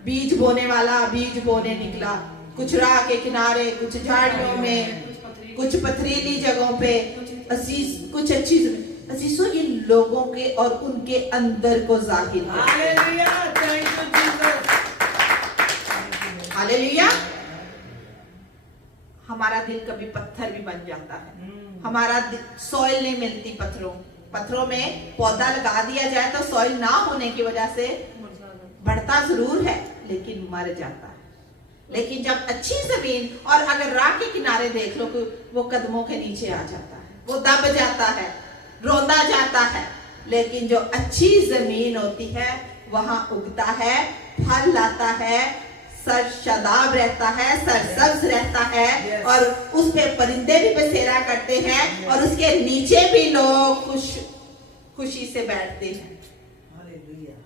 बीज बोने वाला बीज बोने निकला, कुछ राह के किनारे, कुछ झाड़ियों में, कुछ पथरीली जगहों पे, कुछ अच्छी। अजीजों, ये लोगों के और उनके अंदर को जाहिर है। Hallelujah, thank you Jesus. Hallelujah. हमारा दिल कभी पत्थर भी बन जाता है, हमारा सॉइल नहीं मिलती। पत्थरों में पौधा लगा दिया जाए तो सॉइल ना होने की वजह से बढ़ता जरूर है लेकिन मर जाता है। लेकिन जब अच्छी जमीन, और अगर राह के किनारे देख लो, वो कदमों के नीचे आ जाता है, वो दब जाता है, रोंदा जाता है। लेकिन जो अच्छी जमीन होती है वहां उगता है, फल लाता है, सरशादाब रहता है, सरसब्ज रहता है, और उस पे परिंदे भी बसेरा करते हैं और उसके नीचे भी लोग खुशी से बैठते हैं।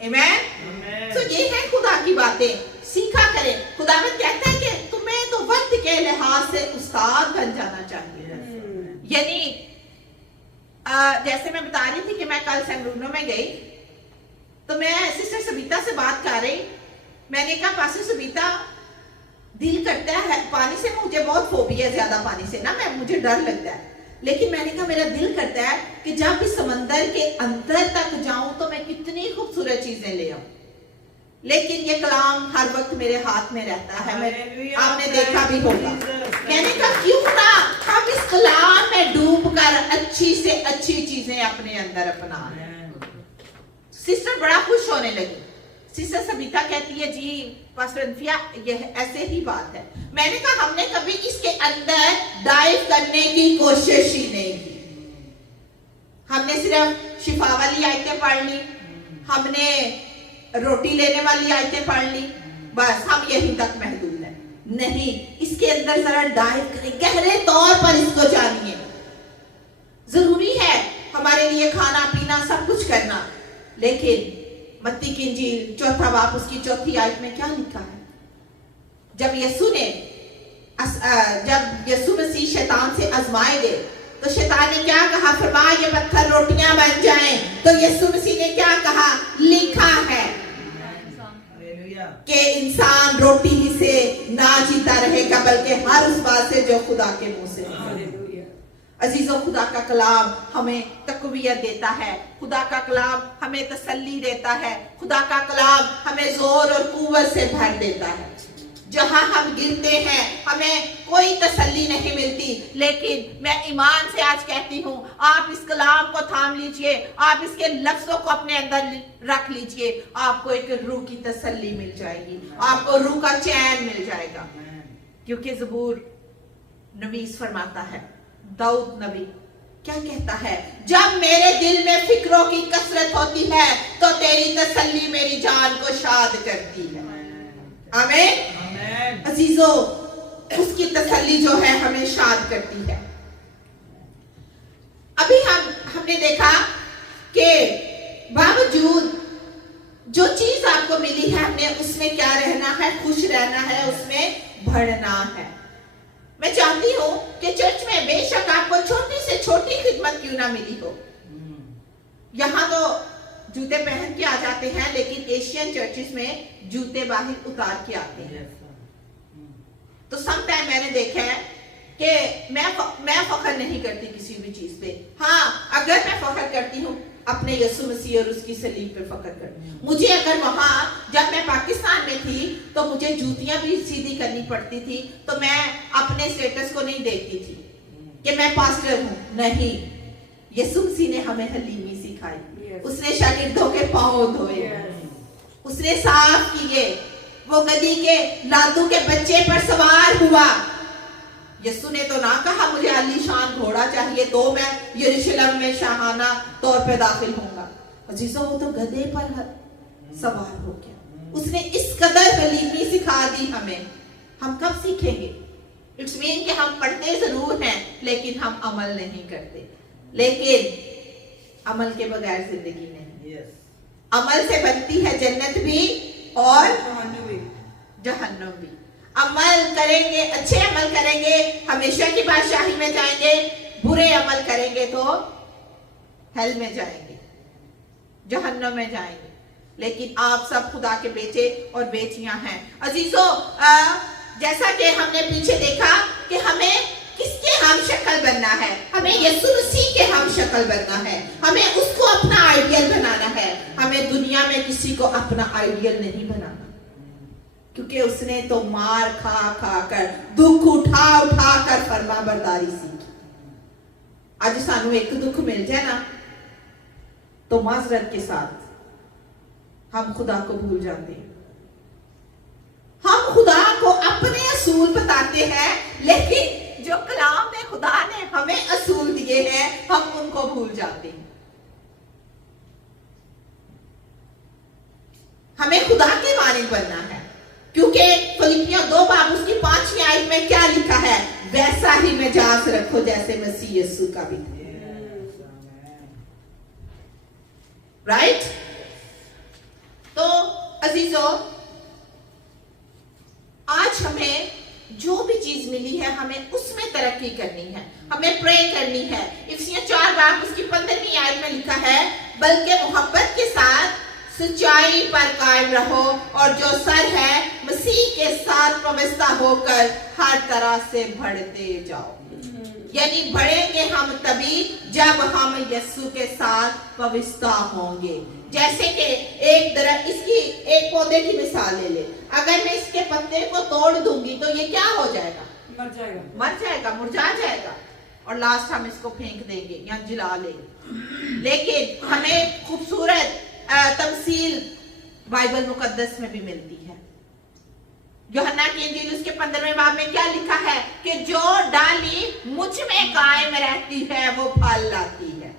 आमीन। तो ये है खुदा की बातें, सीखा करें। खुदावंद कहता है कि तुम्हें तो वक्त के लिहाज से उस्ताद बन जाना चाहिए। यानी जैसे मैं बता रही थी कि मैं कल सैन ब्रूनो में गई तो मैं सिस्टर सबिता से बात कर रही, मैंने कहा पास्टर सबिता, दिल करता है पानी से, मुझे बहुत फोबिया है ज्यादा पानी से ना, मुझे डर लगता है, लेकिन मैंने कहा मेरा दिल करता है कि जब इस समंदर के अंदर तक जाऊं तो मैं कितनी खूबसूरत चीजें ले आऊं। लेकिन ये कलाम हर वक्त मेरे हाथ में रहता है, आपने देखा भी होगा। मैंने कहा क्यों ना हम इस कलाम में डूबकर अच्छी से अच्छी चीजें अपने अंदर अपना लें। सिस्टर बड़ा खुश होने लगी। सिस्टर सबिता कहती है जी पास्टर अनफिया यह ऐसे ही बात है। मैंने कहा हमने कभी इसके अंदर डाइव करने की कोशिश ही नहीं की, हमने सिर्फ शिफा वाली आयतें पढ़ ली, हमने रोटी लेने वाली आयतें पढ़ ली, बस हम यहीं तक महदूद हैं। नहीं, इसके अंदर जरा डाइव करें, गहरे तौर पर इसको जानिए। जरूरी है हमारे लिए खाना पीना सब कुछ करना, लेकिन मत्ती की इंजील 4वां बाब उसकी 4थी आयत में क्या लिखा है? जब यीशु मसीह शैतान से आजमाए गए तो शैतान ने क्या कहा? फरमाया ये पत्थर रोटियां बन जाएं। तो यीशु मसीह ने क्या कहा? लिखा है कि इंसान रोटी ही से ना जीता रहेगा बल्कि हर उस बात से जो खुदा के मुंह से। अजीजों, खुदा का कलाम हमें तकवीयत देता है, खुदा का कलाम हमें तसल्ली देता है, खुदा का कलाम हमें जोर और कुव्वत से भर देता है। जहां हम गिरते हैं हमें कोई तसल्ली नहीं मिलती, लेकिन मैं ईमान से आज कहती हूं, आप इस कलाम को थाम लीजिए, आप इसके लफ्जों को अपने अंदर रख लीजिए, आपको एक रूह की तसल्ली मिल जाएगी, आपको रूह का चैन मिल जाएगा। क्योंकि ज़बूर नवीस फरमाता है, दाऊद नबी क्या कहता है, जब मेरे दिल में फिक्रों की कसरत होती है तो तेरी तसल्ली मेरी जान को शाद करती है। आमीन। अजीजों, उसकी तसल्ली जो है हमें शाद करती है। अभी हमने देखा कि बावजूद जो चीज आपको मिली है हमने उसमें क्या रहना है, खुश रहना है, उसमें बढ़ना है। मैं चाहती हूं कि चर्च में बेशक आपको छोटी से छोटी खिदमत क्यों ना मिली हो, यहां तो जूते पहन के आ जाते हैं, लेकिन एशियन चर्चिस में जूते बाहर उतार के आते हैं। तो सम टाइम मैंने देखा है कि मैं फख्र नहीं करती किसी भी चीज पे। हाँ, अगर मैं फख्र करती हूँ अपने यीशु मसीह और उसकी सलीब पे फख्र करती हूँ। मुझे अगर वहां जब मैं पाकिस्तान में थी तो मुझे जूतियां भी सीधी करनी पड़ती थी, तो मैं अपने स्टेटस को नहीं देखती थी कि मैं पास्टर हूँ। नहीं, यीशु मसीह ने हमें हलीमी सिखाई, उसने शागिर्दों के पांव धोए, उसने साफ किए, वो गधी के लादू के बच्चे पर सवार हुआ। यीशु ने तो ना कहा मुझे आलीशान घोड़ा चाहिए तो मैं यरूशलेम में शाहाना तौर पे दाखिल होऊंगा। अजीजों, वो तो गधे पर सवार हो गया। उसने इस कदर हलीमी सिखा दी हमें। हम कब सीखेंगे? इट्स मीन कि हम पढ़ते जरूर हैं लेकिन हम अमल नहीं करते। लेकिन अमल के बगैर जिंदगी नहीं। अमल से बनती है जन्नत भी और जहन्नम भी। अमल करेंगे, अच्छे अमल करेंगे, हमेशा की बादशाही में जाएंगे, बुरे अमल करेंगे तो हेल में जाएंगे, जहन्नम में जाएंगे। लेकिन आप सब खुदा के बेटे और बेटियां हैं। अजीजों, जैसा कि हमने पीछे देखा कि हमें किसके हम शक्ल बनना है, हमें यीशु मसीह के हम शक्ल बनना है, हमें उसको अपना आइडियल बनाना है। हमें दुनिया में किसी को अपना आइडियल नहीं बनाना, क्योंकि उसने तो मार खा खा कर, दुख उठा उठा कर फरमा बरदारी सीखी। आज सानू एक दुख मिल जाए ना तो माजरत के साथ हम खुदा को भूल जाते हैं। हम खुदा को अपने असूल बताते हैं, लेकिन जो कलाम में खुदा ने हमें असूल दिए हैं हम उनको भूल जाते हैं। हमें खुदा के मानिंद बनना है, क्योंकि फिलिपियों 2 उसकी 5वीं आयत में क्या लिखा है, वैसा ही मिजाज रखो जैसे मसीह यीशु का भी था। राइट? तो अजीजों, आज हमें जो भी चीज मिली है हमें उसमें तरक्की करनी है, हमें प्रे करनी है। इफिसियों 4 उसकी 15वीं आयत में लिखा है, बल्कि मोहब्बत के साथ सच्चाई पर कायम रहो और जो सर है मसीह के साथ पवित्र होकर हर तरह से बढ़ते जाओ। यानी बढ़ेंगे हम तभी जब हम यीशु के साथ पवित्र होंगे। जैसे कि एक दरख्त, इसकी एक पौधे की मिसाल ले ले, अगर मैं इसके पत्ते को तोड़ दूंगी तो ये क्या हो जाएगा? मर जाएगा, मुरझा जाएगा, और लास्ट हम इसको फेंक देंगे या जला लेंगे। लेकिन हमें खूबसूरत तमसील बाइबल मुकद्दस में भी मिलती है। यूहन्ना की इंजील उसके 15वें बाब में क्या लिखा है कि जो डाली मुझ में कायम रहती है वो फल लाती है।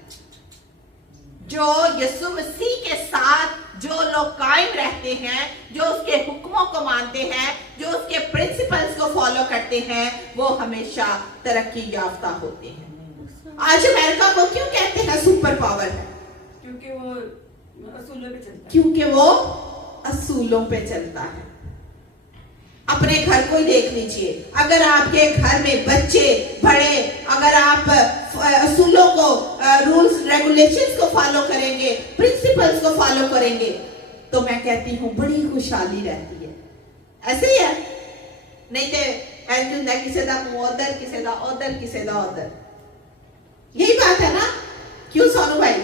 जो यीशु मसीह के साथ जो लोग कायम रहते हैं, जो उसके हुक्मों को मानते हैं, जो उसके प्रिंसिपल्स को फॉलो करते हैं, वो हमेशा तरक्की याफ्ता होते हैं। आज अमेरिका को क्यों कहते हैं सुपर पावर है? क्योंकि वो असूलों पे चलता है। क्योंकि वो असूलों पे चलता है। अपने घर को ही देख लीजिए, अगर आपके घर में बच्चे बड़े अगर आप असूलों को, रूल्स रेगुलेशंस को फॉलो करेंगे, प्रिंसिपल्स को फॉलो करेंगे, तो मैं कहती हूँ बड़ी खुशहाली रहती है। ऐसे ही है, नहीं तो किसी का मुंह उधर, किसी का उधर, किसी का उधर, यही बात है ना? क्यों सोनू भाई?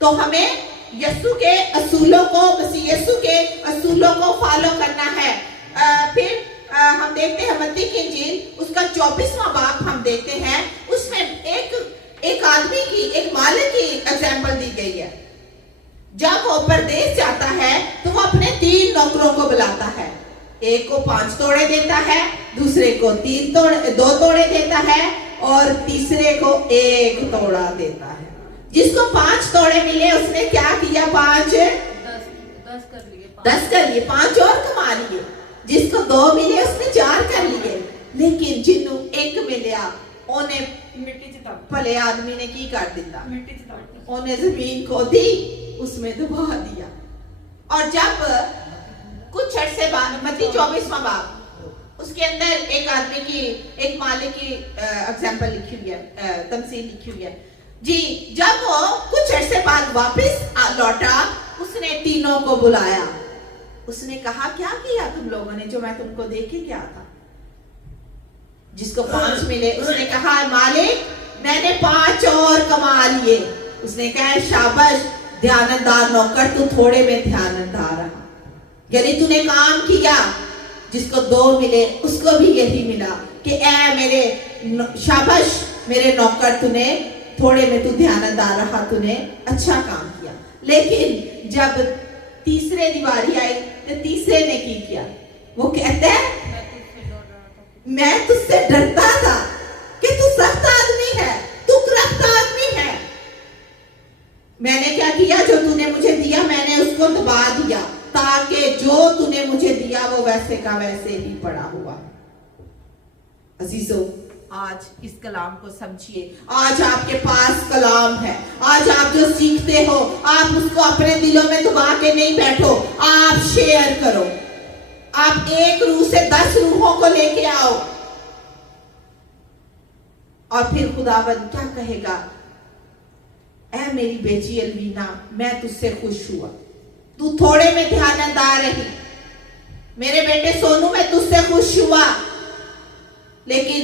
तो हमें यीशु के असूलों को, मसीह यीशु के असूलों को फॉलो करना है। देखते हैं मत्ती की इंजील उसका 24वां बाब हम देखते हैं, उसमें एक आदमी की, एक मालिक की एग्जाम्पल दी गई है। जब वो परदेश जाता है तो वो अपने 3 नौकरों को बुलाता है। एक को 5 तोड़े देता है, दूसरे को 2 तोड़े देता है और तीसरे को 1 तोड़ा देता है। जिसको 5 तोड़े मिले उसने क्या किया? 10 कर लिए, 5 और कमा लिए। जिसको 2 मिले उसने 4 कर लिए। लेकिन जिन्हों 1 मिलिया उन्हें भले आदमी ने की कर दिता, उन्हें जमीन को दी, उसमें डुबा दिया। और जब कुछ अर्से बाद मत्ती 24वां बाब उसके अंदर एक आदमी की, एक मालिक की एग्जाम्पल लिखी हुई है, तमसील लिखी हुई है जी। जब वो कुछ अर्से बाद वापस लौटा उसने 3 को बुलाया। उसने कहा क्या किया तुम लोगों ने जो मैं तुमको दे के गया था? जिसको 5 मिले उसने कहा मालिक मैंने 5 और कमा लिए। उसने कहा शाबाश ध्यानदार नौकर, तू थोड़े में ध्यानदार रहा, यानी तूने काम किया। जिसको 2 मिले उसको भी यही मिला कि ऐ मेरे शाबाश मेरे नौकर, तूने थोड़े में तू ध्यानदार रहा, तूने अच्छा काम किया। लेकिन जब तीसरे दिवारी आई तो तीसरे ने की किया? वो कहता है मैं तुझसे डरता था कि तू सख्त आदमी है, तू करप्ट आदमी है। मैंने क्या किया? जो तूने मुझे दिया मैंने उसको दबा दिया, ताकि जो तूने मुझे दिया वो वैसे का वैसे ही पड़ा हुआ। अजीजों, आज इस कलाम को समझिए। आज आपके पास कलाम है। आज आप जो सीखते हो आप उसको अपने दिलों में दबा के नहीं बैठो, आप शेयर करो। आप 1 रूह से 10 रूहों को लेके आओ। और फिर खुदावंद क्या कहेगा? ऐ मेरी बेटी अलवीना, मैं तुझसे खुश हुआ, तू थोड़े में ध्यानदार रही। मेरे बेटे सोनू, मैं तुझसे खुश हुआ। लेकिन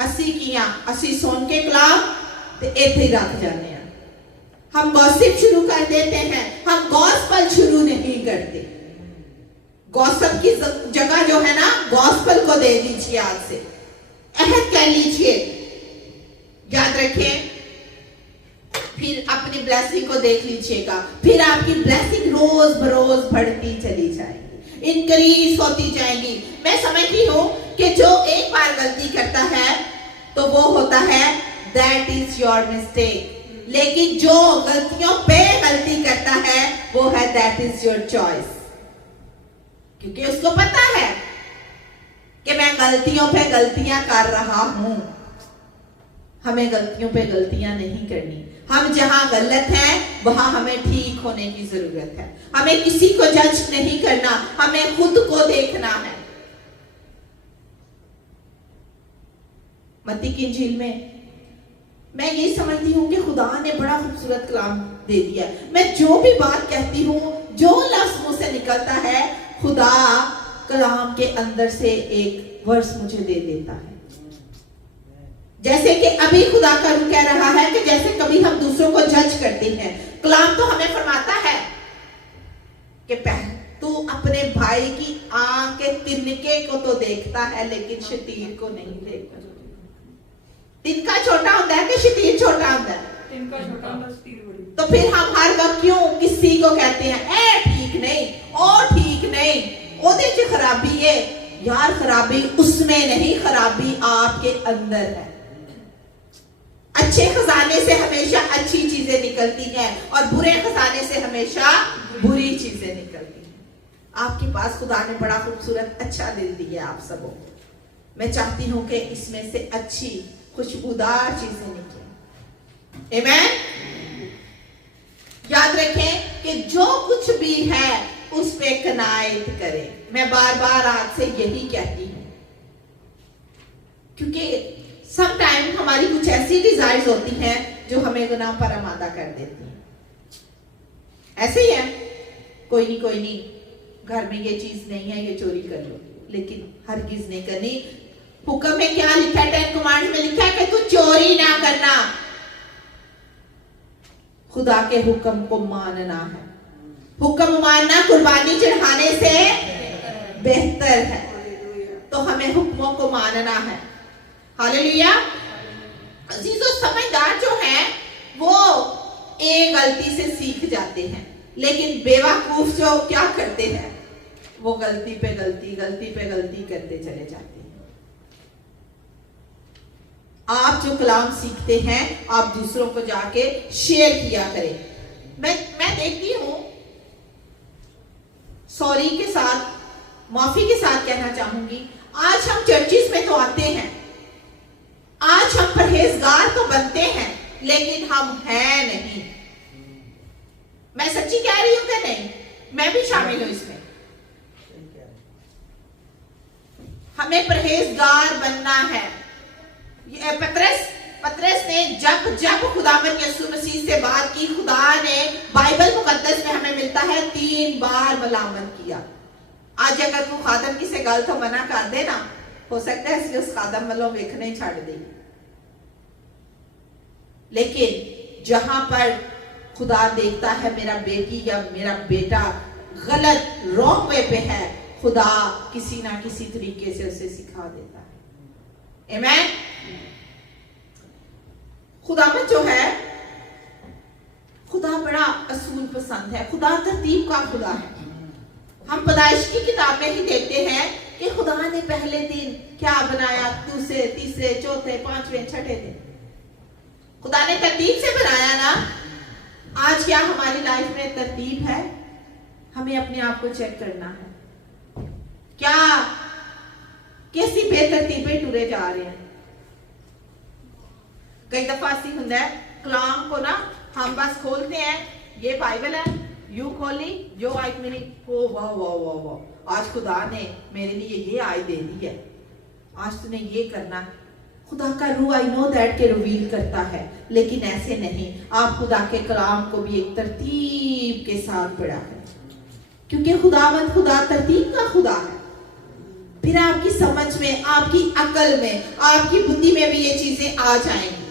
असी किया, असी सोन के कलाम ते इथे रख जाने हैं। हम गॉसिप शुरू कर देते हैं, हम गॉस्पल शुरू नहीं करते। गॉसिप की जगह जो है ना, गॉस्पल को दे दीजिए। आज से अहद कह लीजिए, याद रखें। फिर अपनी ब्लेसिंग को देख लीजिएगा, फिर आपकी ब्लेसिंग रोज बरोज बढ़ती चली जाएगी, इंक्रीज होती जाएगी। मैं समझती हूँ कि जो एक बार गलती करता है तो वो होता है दैट इज योर मिस्टेक। लेकिन जो गलतियों पे गलती करता है वो है दैट इज योर चॉइस। क्योंकि उसको पता है कि मैं गलतियों पे गलतियां कर रहा हूं। हमें गलतियों पे गलतियां नहीं करनी। हम जहां गलत हैं वहां हमें ठीक होने की जरूरत है। हमें किसी को जज नहीं करना, हमें खुद को देखना है। मत्ती की इंजील में मैं ये समझती हूँ कि खुदा ने बड़ा खूबसूरत कलाम दे दिया। मैं जो भी बात कहती हूँ, जो लफ्ज मुंह से निकलता है, खुदा कलाम के अंदर से एक वर्स मुझे दे देता है। जैसे कि अभी खुदा का रूह कह रहा है कि जैसे कभी हम दूसरों को जज करते हैं, कलाम तो हमें फरमाता है कि तू अपने भाई की आंख के तिनके को तो देखता है लेकिन शतीर को नहीं देखता। तिनका छोटा होता है कि शतीर छोटा होता है? तिनका छोटा होता है, शतीर बड़ी। तो फिर हम हर वक्त क्यों किसी को कहते हैं ए ठीक नहीं, ओ ठीक नहीं, ओदे च खराबी है? यार खराबी उसमें नहीं, खराबी आपके अंदर है। अच्छे खजाने से हमेशा अच्छी चीजें निकलती हैं और बुरे खजाने से हमेशा बुरी चीजें निकलती हैं। आपके पास खुदा ने बड़ा खूबसूरत अच्छा दिल दिया आप सबों। मैं चाहती हूं कि इसमें से अच्छी खुशबूदार चीजें निकलें। आमीन। याद रखें कि जो कुछ भी है उस पे कनायत करें। मैं बार बार आज से यही कहती हूं, क्योंकि समटाइम हमारी कुछ ऐसी डिजायर्स होती हैं जो हमें गुनाह पर आमादा कर देती हैं। ऐसे ही है, कोई नहीं, घर में ये चीज नहीं है, ये चोरी कर लो, लेकिन हरगिज नहीं करनी। हुक्म में क्या लिखा है? 10 कमांड्स में लिखा है कि तू चोरी ना करना। खुदा के हुक्म को मानना है। हुक्म मानना कुर्बानी चढ़ाने से बेहतर है। तो हमें हुक्मों को मानना है। हालेलुया। अजीजों, समझदार जो है वो एक गलती से सीख जाते हैं, लेकिन बेवकूफ जो क्या करते हैं, वो गलती पे गलती करते चले जाते हैं। आप जो कलाम सीखते हैं आप दूसरों को जाके शेयर किया करें। मैं देखती हूं, सॉरी के साथ, माफी के साथ कहना चाहूंगी, आज हम चर्चिस में तो आते हैं, आज हम परहेजगार तो बनते हैं, लेकिन हम हैं नहीं। मैं सच्ची कह रही हूं कि नहीं? मैं भी शामिल हूं इसमें। हमें परहेजगार बनना है। पतरस ने जब खुदावंद यीशु मसीह से बात की, खुदा ने बाइबल मुकद्दस में हमें मिलता है 3 बार मलामत किया। आज अगर तू खादम की से गल तो मना कर दे ना, हो सकता है इसलिए उस खादम वालों वेखना ही छड़ दे। लेकिन जहां पर खुदा देखता है मेरा बेटी या मेरा बेटा गलत रॉन्ग वे पे है, खुदा किसी ना किसी तरीके से उसे सिखा देता है। आमीन। खुदावंद जो है, खुदा बड़ा असूल पसंद है, खुदा तरतीब का खुदा है। हम पैदाइश की किताब में ही देखते हैं कि खुदा ने पहले दिन क्या बनाया, दूसरे, तीसरे, चौथे, पांचवें, छठे दिन खुदा ने तरतीब से बनाया ना। आज क्या हमारी लाइफ में तरतीब है? हमें अपने आप को चेक करना है। क्या कैसी बेतरतीबे टुरे जा रहे हैं? कई दफा ऐसी होता है, कलाम को ना हम बस खोलते हैं, ये बाइबल है, यू खोली जो आयत मिली, ओ वाह वाह वाह वाह, आज खुदा ने मेरे लिए ये आयत दे दी है, आज तूने ये करना है। खुदा का रूह आई नो दैट के रिवील करता है, लेकिन ऐसे नहीं। आप खुदा के कलाम को भी एक तरतीब के साथ पढ़ा है, क्योंकि खुदावंद खुदा तरतीब का खुदा है। फिर आपकी समझ में, आपकी अकल में, आपकी बुद्धि में भी ये चीजें आ जाएंगी।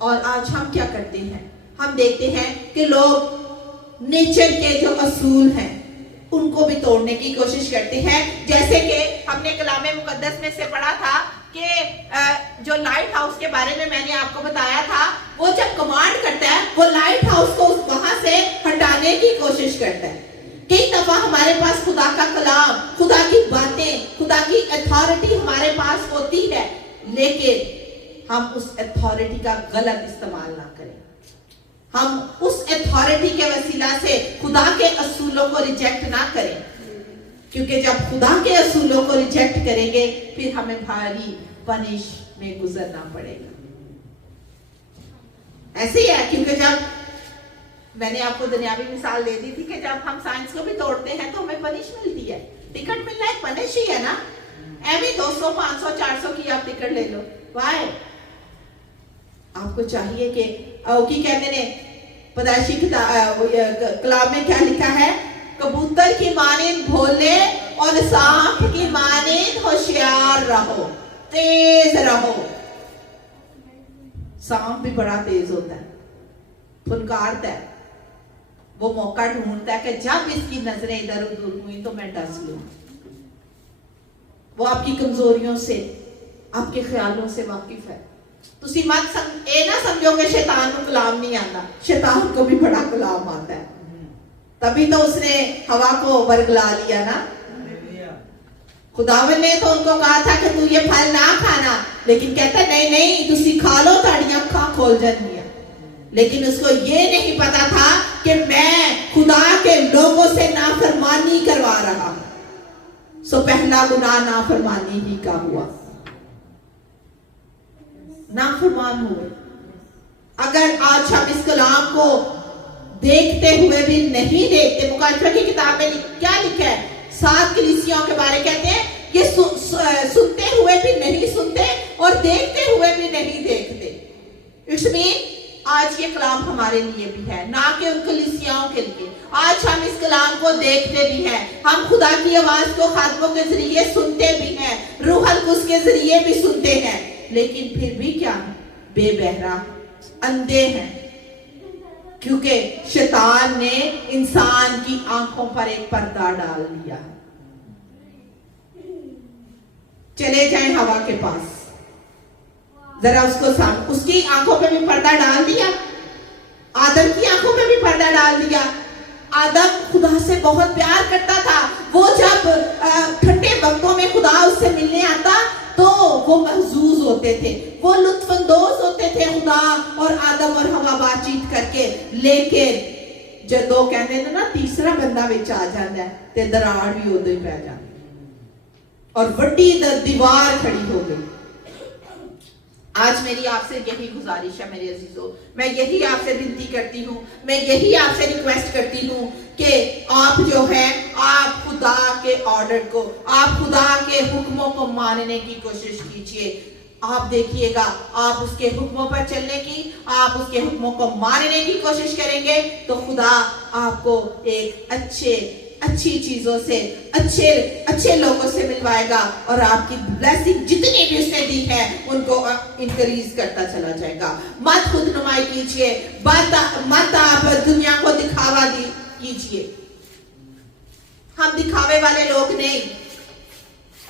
और आज हम क्या करते हैं? हम देखते हैं कि लोग नेचर के जो असूल हैं उनको भी तोड़ने की कोशिश करते हैं। जैसे कि हमने कलाम मुकद्दस में से पढ़ा था कि जो लाइट हाउस के बारे में मैंने आपको बताया था, वो जब कमांड करता है वो लाइट हाउस को वहां से हटाने की कोशिश करता है। कई दफा हमारे पास खुदा का कलाम, खुदा की बातें, खुदा की अथॉरिटी हमारे पास होती है, लेकिन हम उस अथॉरिटी का गलत इस्तेमाल ना करें। हम उस अथॉरिटी के वसीला से खुदा के असूलों को रिजेक्ट ना करें, क्योंकि जब खुदा के असूलों को रिजेक्ट करेंगे फिर हमें भारी पनिश में गुजरना पड़ेगा। ऐसे ही है, क्योंकि जब मैंने आपको दुनियावी मिसाल दे दी थी कि जब हम साइंस को भी तोड़ते हैं तो हमें पनिश मिलती है। टिकट मिलना एक पनिश ही है ना। ऐवी 200, 500, 400 की आप टिकट ले लो, वाई आपको चाहिए कि की कहते ने पैदाइशी कलाम में क्या लिखा है? कबूतर की मानिंद भोले और सांप की मानिंद होशियार रहो, तेज रहो। सांप भी बड़ा तेज होता है, फुनकारता है, वो मौका ढूंढता है कि जब इसकी नजरें इधर उधर हुई तो मैं डस लूं। वो आपकी कमजोरियों से, आपके ख्यालों से वाकिफ है। तुसी मत ए ना समझो कि शैतान को कलाम नहीं आता, शैतान को भी बड़ा कलाम आता है। तभी तो उसने हवा को बरगला लिया ना। खुदावन ने तो उनको कहा था कि तू ये फल ना खाना, लेकिन कहता नहीं नहीं तुसी खा लो, ताड़ी अखां खोल जानिया। लेकिन उसको ये नहीं पता था कि मैं खुदा के लोगों से नाफरमानी करवा रहा हूं। सो पहला गुनाह नाफरमानी ही का हुआ, नाफरमान हुए। अगर आज हम इस कलाम को देखते हुए भी नहीं देखते, मुकाशफा की किताब में क्या लिखा है? 7 कलीसियाओं के बारे कहते हैं ये सुनते हुए भी नहीं सुनते और देखते हुए भी नहीं देखते। इट्स मीन आज ये कलाम हमारे लिए भी है, ना कि उन कलीसियाओं के लिए। आज हम इस कलाम को देखते भी हैं, हम खुदा की आवाज को खातमों के जरिए सुनते भी हैं, रूहल कुस के जरिए भी सुनते हैं, लेकिन फिर भी क्या है? बेबहरा, अंधे हैं, क्योंकि शैतान ने इंसान की आंखों पर एक पर्दा डाल दिया। चले जाएं हवा के पास, जरा उसकी आंखों पे भी पर्दा डाल दिया, आदम की आंखों पे भी पर्दा डाल दिया। आदम खुदा से बहुत प्यार करता था। वो जब ठंडे वक्तों में खुदा उससे मिलने आता तो वो महजूज होते थे, वो लुत्फानंदोज होते थे खुदा और आदम और हवा बातचीत करके। लेकिन जो दो कहते हैं ना तीसरा बंदा विच आ जाता है ते दरार भी उदों ही पै जाती और बड़ी दीवार खड़ी हो गई। आज मेरी आपसे यही गुजारिश है मेरे अजीजों, मैं यही आपसे विनती करती हूँ, मैं यही आपसे रिक्वेस्ट करती हूँ कि आप जो है आप खुदा के ऑर्डर को, आप खुदा के हुक्मों को मानने की कोशिश कीजिए। आप देखिएगा, आप उसके हुक्मों पर चलने की, आप उसके हुक्मों को मानने की कोशिश करेंगे तो खुदा आपको एक अच्छी चीजों से, अच्छे लोगों से मिलवाएगा और आपकी ब्लेसिंग जितनी भी उसने दी है उनको इंक्रीज करता चला जाएगा। मत खुद नुमाई कीजिए, मत आप दुनिया को दिखावा कीजिए। हम दिखावे वाले लोग नहीं,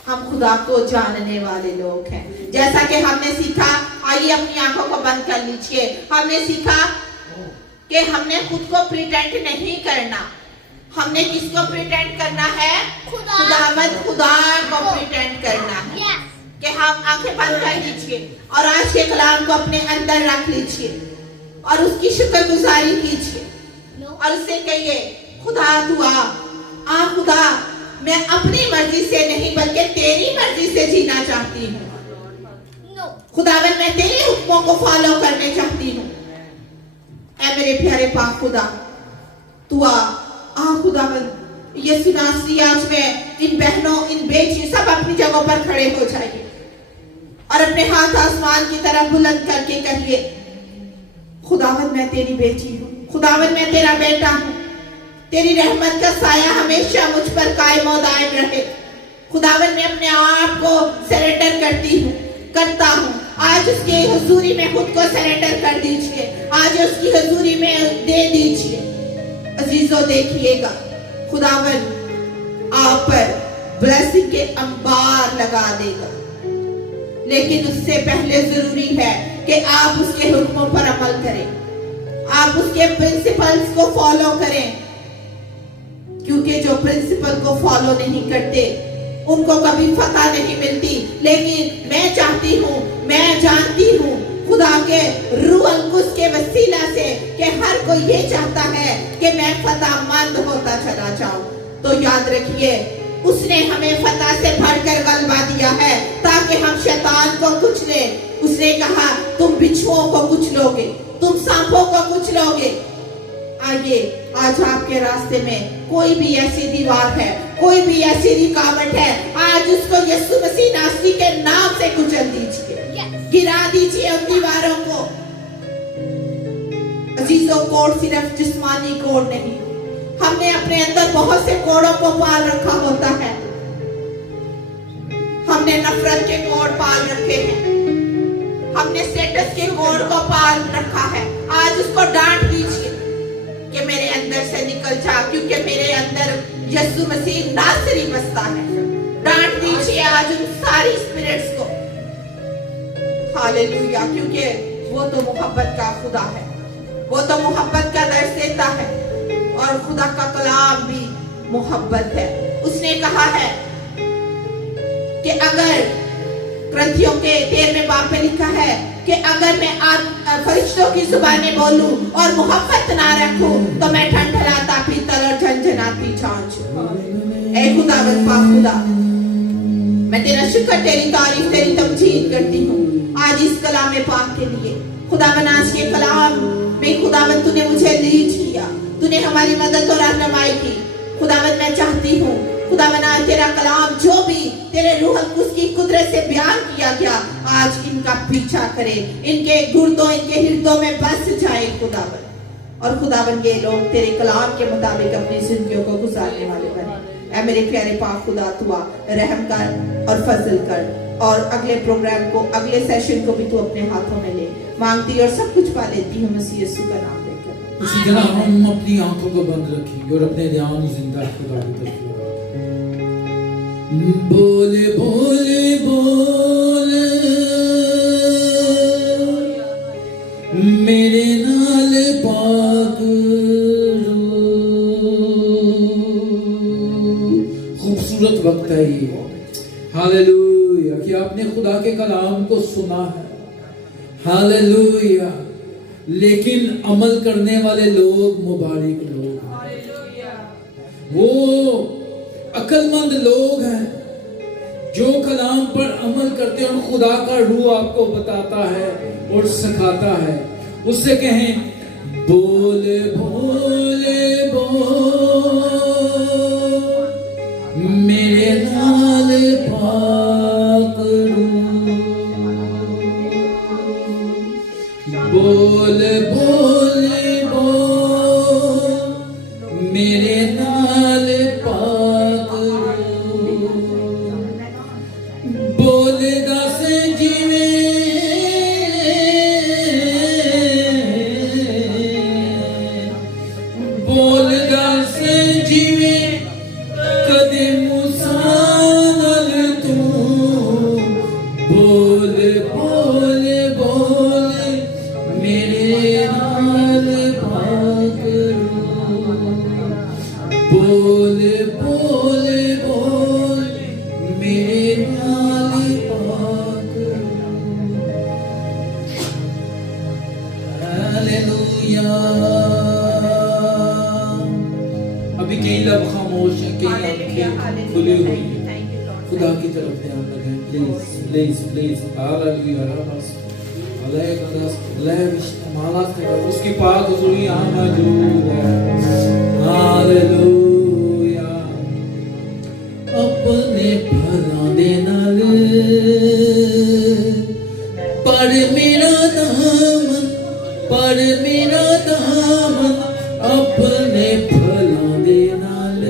हम खुदा को जानने वाले लोग हैं। जैसा कि हमने सीखा, आइए अपनी आंखों को बंद कर लीजिए। हमने सीखा कि हमने खुद को प्रिटेंड नहीं करना। हमने किसको प्रिटेंड करना है? खुदा को प्रिटेंड करना है। कि हम आंखें बंद कर लीजिए और आज के कलाम को अपने अंदर रख लीजिए और उसकी शुक्रगुजारी कीजिए और उससे कहिए, खुदा तू आ खुदा, मैं अपनी मर्जी से नहीं बल्कि तेरी मर्जी से जीना चाहती हूँ। खुदावन मैं तेरे हुक्मों को फॉलो करने चाहती हूँ। ऐ मेरे प्यारे पाक खुदा, तू आ खुदावन, यीशु नासरी आज में इन बहनों, इन बेटियों सब अपनी जगहों पर खड़े हो जाइए और अपने हाथ आसमान की तरफ बुलंद करके कहिए, खुदावन मैं तेरी बेटी हूँ, खुदावन मैं तेरा बेटा हूँ, तेरी रहमत का साया हमेशा मुझ पर कायम और दायम रहे। खुदावन मैं अपने आप को सरेंडर करता हूँ। आज उसके हुजूरी में खुद को सरेंडर कर दीजिए, आज उसकी हुजूरी में दे दीजिए। अजीजों देखिएगा, खुदावन आप पर ब्लेसिंग के अंबार लगा देगा, लेकिन उससे पहले जरूरी है कि आप उसके हुक्मों पर अमल करें, आप उसके प्रिंसिपल्स को फॉलो करें, क्योंकि जो प्रिंसिपल को फॉलो नहीं करते उनको कभी फतह नहीं मिलती। लेकिन मैं चाहती हूँ, मैं जानती हूँ खुदा के रूह अलकुस के वसीला से कि हर कोई ये चाहता है कि मैं फतहमंद होता चला जाऊं। तो याद रखिए, उसने हमें फतह से भरकर गलबा दिया है ताकि हम शैतान को कुचले। उसने कहा तुम बिच्छुओं को कुचलोगे, तुम सांपों को कुचलोगे। आइए, आज आपके रास्ते में कोई भी ऐसी दीवार है, कोई भी ऐसी रुकावट है, आज उसको यीशु मसीह नासरी के नाम से कुचल दीजिए, गिरा दीजिए उन दीवारों को। अजीजों, कोड सिर्फ जिस्मानी कोड नहीं, हमने अपने अंदर बहुत से कोडों को पाल रखा होता है। हमने नफरत के कोड पाल रखे हैं, हमने स्टेटस के कोड को पाल रखा है। आज उसको डांट दीजिए कि मेरे अंदर से निकल जा, क्योंकि मेरे अंदर यीशु मसीह नासरी बसता है। डांट दीजिए आज उन सारी स्पिरिट्स को। हालेलुया, क्योंकि वो तो मोहब्बत का खुदा है, वो तो मोहब्बत का दर्श देता है और खुदा का कलाम भी मोहब्बत है। उसने कहा है कि अगर ग्रंथियों के 13वें बाब में लिखा है कि अगर मैं फरिश्तों की जुबानें बोलूं और मोहब्बत ना रखूं तो मैं ठंडलाता पीतल और झंझनाती झांझ। ऐ खुदावंद पाक खुदा, मैं तेरा शुक्र, तेरी तारीफ, तेरी तमजीद करती हूँ आज इस कलाम पाक के लिए। खुदावन आज के कलाम में खुदावन तूने मुझे लीड किया, तूने हमारी मदद और रहनुमाई की। खुदावन मैं चाहती हूँ खुदावन आज तेरा कलाम जो भी तेरे रूह अलकुस की कुदरत से बयान किया गया, आज इनका पीछा करे, इनके गुर्दों, इनके हृदयों में बस जाए खुदावन। और खुदावन ये लोग तेरे कलाम के मुताबिक अपनी जिंदगियों को गुजारने वाले बने। ऐ मेरे प्यारे पाक खुदा, तू रहम कर और फजल कर और अगले प्रोग्राम को, अगले सेशन को भी तू अपने हाथों में ले। मांगती और सब कुछ पा लेती हूँ मसीह यीशु का नाम लेकर। इसी तरह हम अपनी आंखों को बंद रखेंगे और अपने ध्यान जिंदा खुदा की तरफ लगाएंगे। बोल बोल बोल मेरे नाल पाक खूबसूरत वक्त है ये, हालेलुया, कि आपने खुदा के कलाम को सुना है, हालेलुया, लेकिन अमल करने वाले लोग मुबारक लोग हैं। वो अक्लमंद लोग हैं जो कलाम पर अमल करते हैं और खुदा का रूह आपको बताता है और सिखाता है। उससे कहें बोल बोल बोल मेरे नाल पाक बोल बोल बोल मेरे नाल पाक बोल दस जिवें बोल दस जिवें कदे मूसा नाल तू बोल बोल बोल मेरे नाल पाक बोल बोल बोल मेरे नाल पाक हालेलुया। अभी कई लब खामोश हैं, कई आंखें खुली हुई हैं, खुदा की तरफ ध्यान रखें प्लीज प्लीज प्लीज। हालेलुया, उसकी पाक हुजूरी यहाँ मौजूद है, हालेलुया। अपने भला दे नाल पर मेरा दामन, पर मेरा दामन अपने भला दे नाल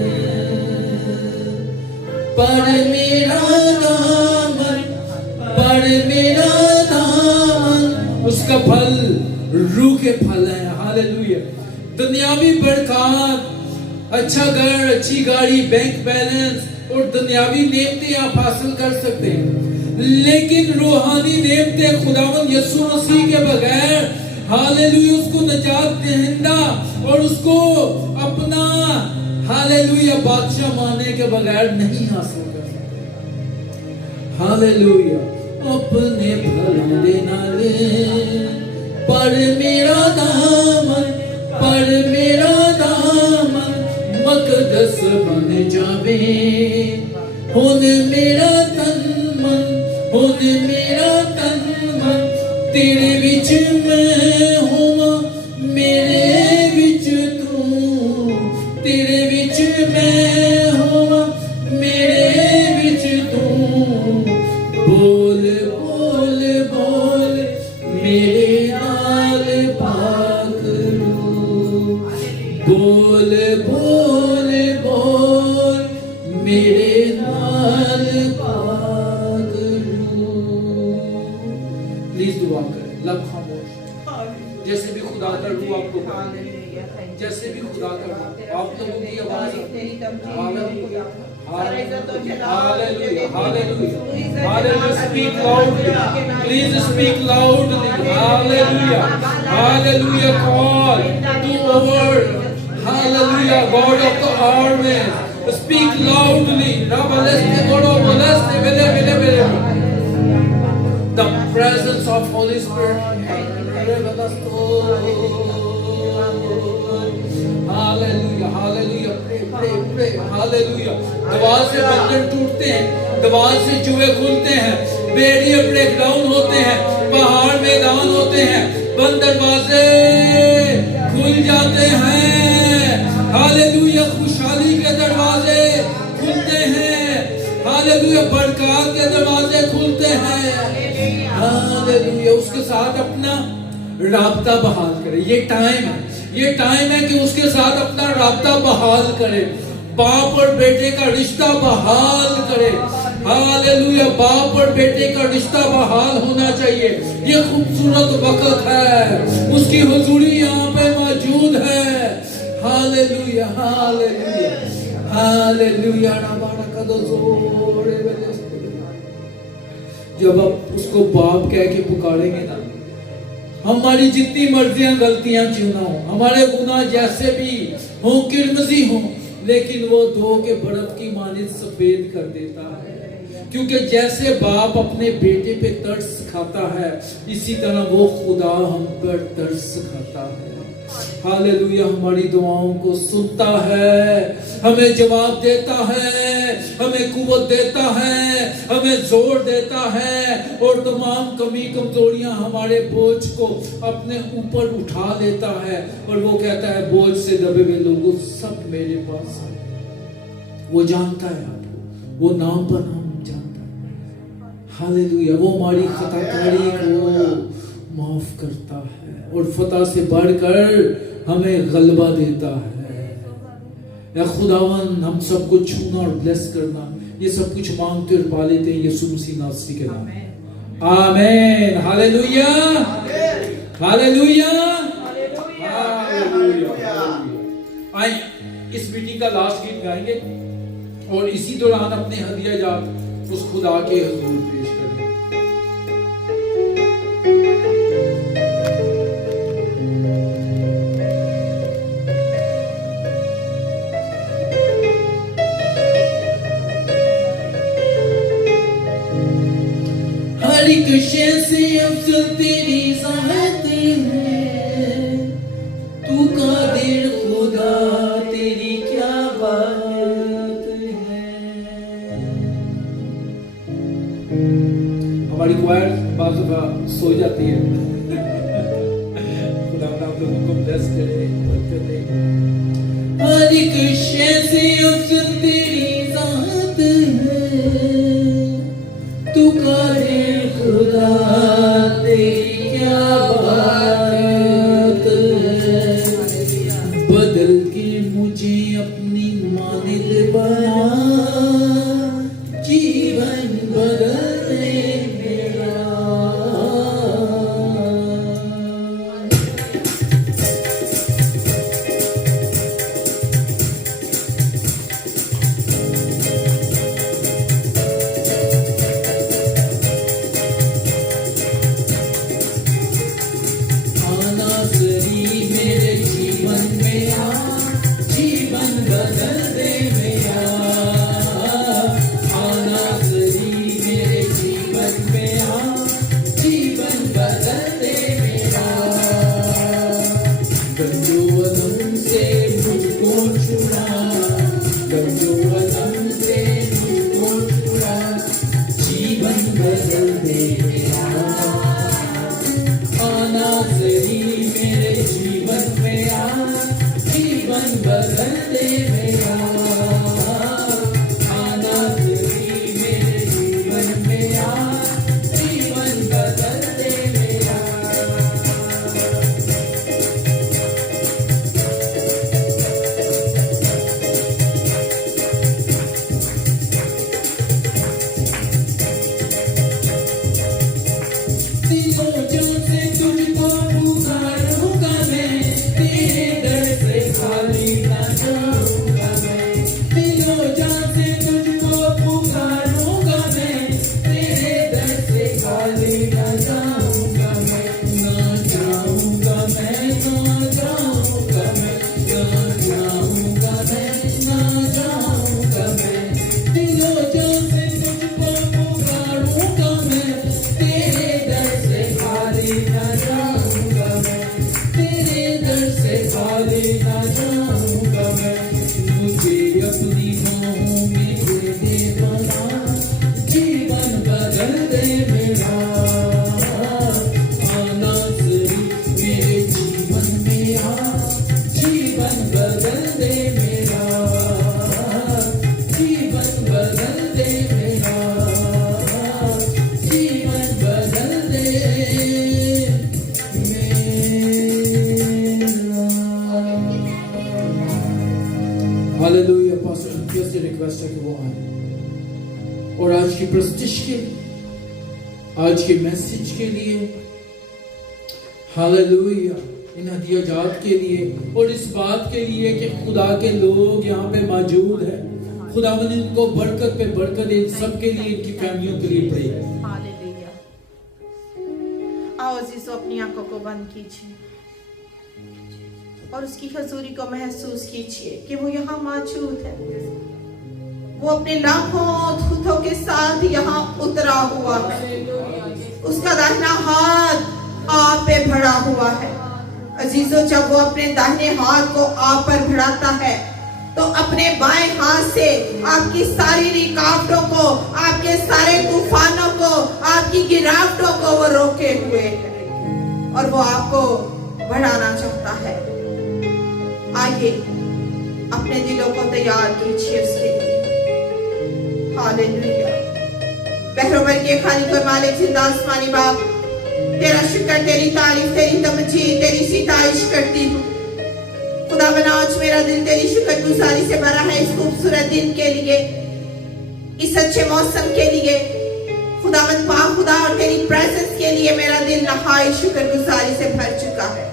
पर मेरा दामन, पर मेरा दामन। उसका फल रूह के फल है, हालेलुया। दुनियावी बरकत, अच्छा घर, अच्छी गाड़ी, बैंक बैलेंस और दुनियावी नेमतें आप हासिल कर सकते हैं, लेकिन रूहानी नेमतें खुदावंद यीशु मसीह के बगैर, हालेलुया, उसको निजात दहिंदा और उसको अपना, हालेलुया, बादशाह मानने के बगैर नहीं हासिल कर सकते, हालेलुया। अपने भला दे नाले पर मेरा दामन, पर मेरा दामन मकदस बन जावे, हुन मेरा तन मन, हुन मेरा तन मन तेरे विच मैं होवा, मेरे विच तू, तेरे विच मैं होवा, मेरे विच तू। बोल बोल बोल मेरे नाल पाक रू, बोल बोल बोल मेरे नाल पाक रू। प्लीज दुआ करें, लब खामोश। जैसे भी खुदा का रूह आपको, जैसे भी खुदा का रूह आप लोगों की आवाज, hallelujah hallelujah hallelujah. Speak loudly, please speak loudly, hallelujah hallelujah. Call to our, hallelujah, God of the armies, speak loudly, the presence of Holy Spirit, hallelujah hallelujah. pray pray hallelujah. दवा से बंधन टूटते हैं, दवा से जुए खुलते हैं, बेड़ियां ब्रेक डाउन होते हैं, पहाड़ मैदान होते हैं, बंद दरवाजे खुल जाते हैं, हालेलुया। खुशहाली के दरवाजे खुलते हैं, हालेलुया। बरकत के दरवाजे खुलते हैं, हालेलुया। उसके साथ अपना राब्ता बहाल करें, ये टाइम है, ये टाइम है कि उसके साथ अपना राब्ता बहाल करे, बाप और बेटे का रिश्ता बहाल करे, हालेलुया। बाप और बेटे का रिश्ता बहाल होना चाहिए। ये खूबसूरत वक्त है, उसकी हुजूरी यहाँ पे मौजूद है, हालेलुया हालेलुया हालेलुया। जब आप उसको बाप कह के पुकारेंगे ना, हमारी जितनी मर्जियां गलतियां क्यों ना हो, हमारे गुनाह जैसे भी हो, किरमजी हो, लेकिन वो धो के बर्फ की मानिंद सफेद कर देता है। क्योंकि जैसे बाप अपने बेटे पे तरस खाता है, इसी तरह वो खुदा हम पर तरस खाता है। हालेलुया, हमारी दुआओं को सुनता है, हमें जवाब देता है, हमें कुव्वत देता है, हमें जोर देता है, और तमाम कमी कमजोरियां हमारे बोझ को अपने ऊपर उठा लेता है, और वो कहता है बोझ से दबे हुए लोगों सब मेरे पास है। वो जानता है आपको, वो नाम पर नाम जानता है। हालेलुया, वो हमारी खताकारी को माफ करता है और फतह से बढ़कर हमें गलबा देता है। या खुदावन, हम सबको छूना और ब्लेस करना, ये सब कुछ मांगते और पा लेते हैं यीशु मसीह नासरी के नाम। आमीन। Hallelujah, hallelujah, hallelujah. आइए इस मीटिंग का लास्ट गीत गाएंगे और इसी दौरान अपने हदिया जात उस खुदा के हुजूर पेश करेंगे। हर एक शय से अफजल तेरी ज़ात है, तू कादिर खुदा तेरी क्या बात है। हमारी क्वायर बात सो जाती है। खुदा आप लोगों को ब्लेस करे, बरकत दे। हर एक शय से अफजल तेरी ज़ात है, तू कादिर खुदा तेरी क्या बात है। बदल के मुझे अपनी मानिंद बना, जीवन बदलने मेरा। हालेलुया। पास्टर अंकिया से रिक्वेस्ट है कि वो आए और आज की प्रस्तुति के लिए, आज के मैसेज के लिए, हालेलुया, इन हदियाजात के लिए और इस बात के लिए कि खुदा के लोग यहाँ पे मौजूद हैं, खुदावन इनको बरकत पे बरकत दे, सबके लिए, इनकी फैमिलियों के लिए प्रे। हालेलुया। आओ अजीजों, अपनी आंखों को बंद कीजिए और उसकी हजूरी को महसूस कीजिए कि वो यहाँ मौजूद है। वो अपने लाखों दूतों के साथ यहाँ उतरा हुआ है। उसका दाहिना हाथ आप पे बढ़ा हुआ है। अजीजों, जब वो अपने दाहिने हाथ को आप पर बढ़ाता है तो अपने बाएं हाथ से आपकी सारी रुकावटों को, आपके सारे तूफानों को, आपकी गिरावटों को वो रोके हुए है और वो आपको बढ़ाना चाहता है। आइए अपने दिलों को तैयार कीजिए उसके लिए। हालेलुया। बहरों के खाली को मालिक जिंदा आसमानी बाप, तेरा शुक्र, तेरी तारीफ, तेरी तमजीद, तेरी सिताइश करती हूँ। खुदावन, आज मेरा दिल तेरी शुक्रगुजारी से भरा है इस खूबसूरत दिन के लिए, इस अच्छे मौसम के लिए। खुदावन पाक खुदा, और तेरी प्रेजेंस के लिए मेरा दिल नहाई शुक्रगुजारी से भर चुका है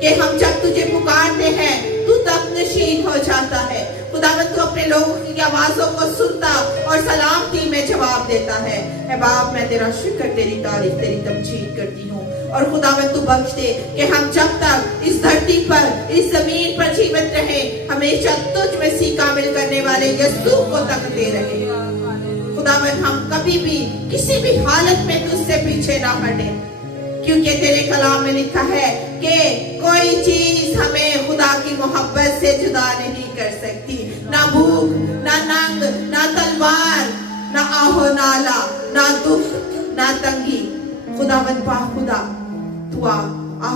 कि हम जब तुझे पुकारते हैं तू तब नशीन हो जाता है। खुदावन, तू अपने लोगों की आवाजों को सुनता और सलामती में जवाब देता है। ऐ बाप, मैं तेरा शुक्र, तेरी तारीफ, तेरी तमजीद करती हूँ। और खुदावन, तू बख्श दे कि हम जब तक इस धरती पर, इस जमीन पर जीवित रहे, हमेशा तुझ में सी कामिल करने वाले यीशु को तकते रहे। खुदावन, हम कभी भी किसी भी हालत में तुझसे पीछे ना हटे, क्योंकि तेरे कलाम में लिखा है कि कोई चीज हमें खुदा की मोहब्बत से जुदा नहीं कर सकती। ना भूख, ना नंग, ना तलवार, ना आहो नाला, ना दुख, ना तंगी। खुदावन पाक खुदा, तू आ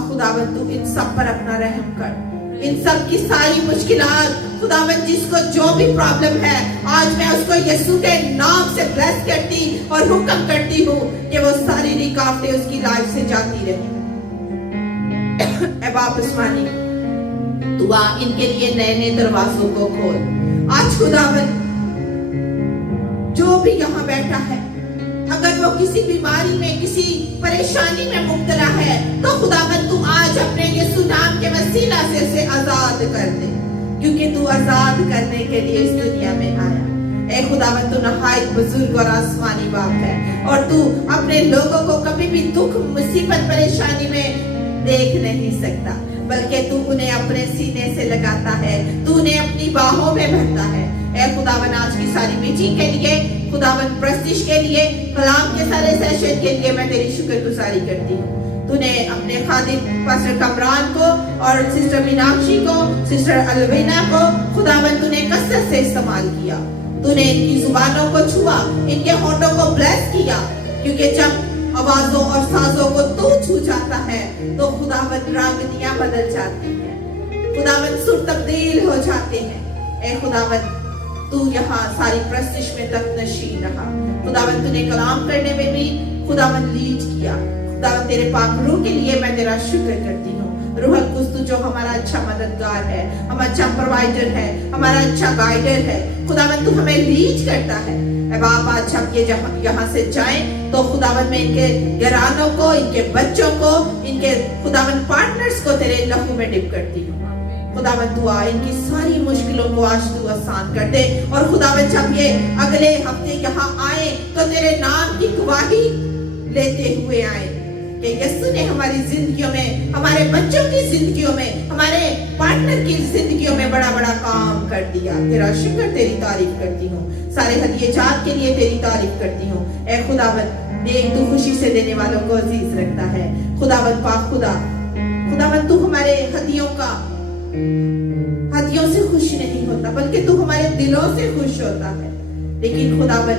खुदावन, तू इन सब पर अपना रहम कर। इन सब की सारी मुश्किलात, खुदावन जिसको जो भी प्रॉब्लम है, आज मैं उसको यीशु के नाम से ब्लेस करती और हुक्म करती हूँ कि वो सारी रुकावटें उसकी लाइफ से जाती रहे। ऐ बाप आसमानी, तू आ इनके लिए नए नए दरवाजों को खोल। आज खुदावन, जो भी यहाँ बैठा है, अगर वो किसी बीमारी में, किसी परेशानी में मुब्तला है, तो खुदावन तू आज अपने यीशु नाम के वसीला से उसे आजाद कर दे, क्योंकि तू आजाद करने के लिए इस दुनिया में आया। ऐ खुदावन, तू नहायत बुजुर्ग और आसमानी बाप है और तू अपने लोगों को कभी भी दुख, मुसीबत, परेशानी में देख नहीं सकता, बल्कि तू उन्हें अपने सीने से लगाता है, तू उन्हें अपनी बाहों में भरता है। ऐ खुदावन, आज की सारी मीटिंग के लिए, खुदावन प्रस्तिश के लिए, कलाम के सारे सेशन के लिए मैं तेरी शुक्रगुजारी करती हूँ। तूने अपने खादिम पास्टर कमरान को और सिस्टर मीनाक्षी को, सिस्टर अलवीना को, खुदावन तूने कसरत से इस्तेमाल किया। तूने इनकी जुबानों को छुआ, इनके होठों को ब्लेस किया, क्योंकि जब आवाजों और साजों को तू छू जाता है तो खुदावन रागनियां बदल जाती हैं, खुदावन सुर तब्दील हो जाते हैं। ऐ खुदावन, तू यहाँ सारी प्रस्तिश में तक नशीन रहा। खुदावन, तूने कलाम करने में भी खुदावन लीड किया। खुदावन, तेरे पाक रूह के लिए मैं तेरा शुक्र करती हूँ। रूह कुछ तू जो हमारा अच्छा मददगार है, हमारा अच्छा प्रोवाइडर है, हमारा अच्छा गाइडर है। खुदावन, तू हमें लीड करता है। अब आप आज हम ये यहाँ से जाएं तो खुदावन में इनके घरानों को, इनके बच्चों को, इनके खुदावन पार्टनर्स को तेरे लहू में डिप करती हूँ। खुदावन, तू आ इनकी सारी मुश्किलों को आज तू आसान कर दे। और खुदावन, जब ये अगले हफ्ते यहाँ आए तो तेरे नाम की गवाही लेते हुए आए कि यीशु ने हमारी जिंदगियों में, हमारे बच्चों की जिंदगियों में, हमारे पार्टनर की जिंदगियों में बड़ा बड़ा काम कर दिया। तेरा शुक्र, तेरी तारीफ करती हूँ। सारे हदिये जात के लिए तेरी तारीफ करती हूँ। ऐ खुदावन, देख तू खुशी से देने वालों को अजीज रखता है। खुदावन पाक खुदा, खुदावन तू हमारे हदियों से खुश नहीं होता, बल्कि तू हमारे दिलों से खुश होता है। लेकिन खुदावन,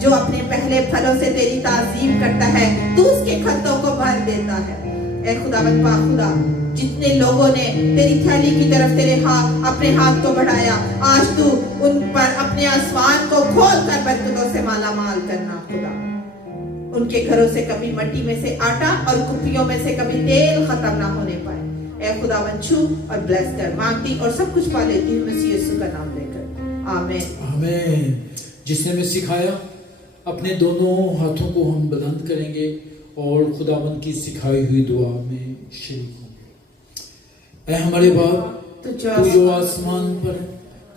जो अपने पहले फलों से तेरी ताज़ीम करता है, तू उसके खतों को भर देता है। ऐ खुदावन पाक खुदा, जितने लोगों ने तेरी थैली की तरफ अपने हाथ को बढ़ाया, आज तू उन पर अपने आसमान को खोल कर बरकतों से माला माल करना। खुदा, उनके घरों से कभी मिट्टी में से आटा और कुप्पियों में से कभी तेल खत्म ना होने पाए। ऐ खुदावन, छू और ब्लेस कर, मांगती और सब कुछ पा लेती हूँ मसीह यीशु का नाम लेकर, आमीन आमीन। जिसने हमें सिखाया, अपने दोनों हाथों को हम बुलंद करेंगे और खुदावन की सिखाई हुई दुआ में शरीक होंगे। ऐ हमारे बाप, तू जो आसमान पर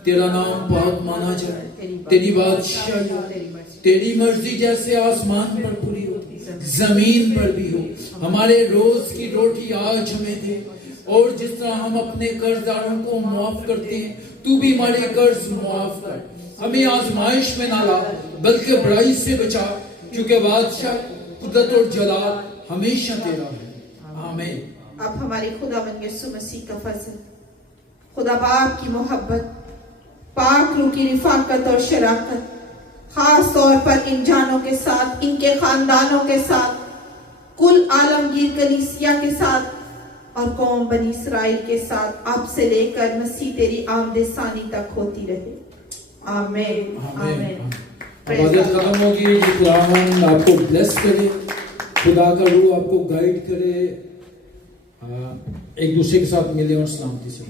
तेरा नाम पाक माना जाए, तेरी बादशाही, तेरी मर्जी जैसे आसमान पर पूरी हो जमीन पर भी हो। हमारे रोज की रोटी आज हमें दे, और जिस तरह हम अपने कर्जदारों को माफ करते हैं, तू भी हमारे कर्ज माफ कर। हमें आजमाइश में ना ला, बल्कि बुराई से बचा, क्योंकि बादशाह, कुदरत और जलाल हमेशा तेरा है। आमीन। अब हमारे खुदावंद यीशु मसीह का फजल, खुदा बाप की मोहब्बत, पाक रूह की रिफाकत और शराकत, खास तौर पर इन जानों के साथ, इनके खानदानों के साथ, कुल आलमगीर कलीसिया के साथ और कौम बनी इसराइल के साथ, आपसे लेकर मसीह तेरी आमदे सानी तक होती रहे। आमीन। आमीन। इबादत खत्म होगी। खुदावंद आपको ब्लेस करे, खुदा का रूह आपको गाइड करे, एक दूसरे के साथ मिले और सलामती से।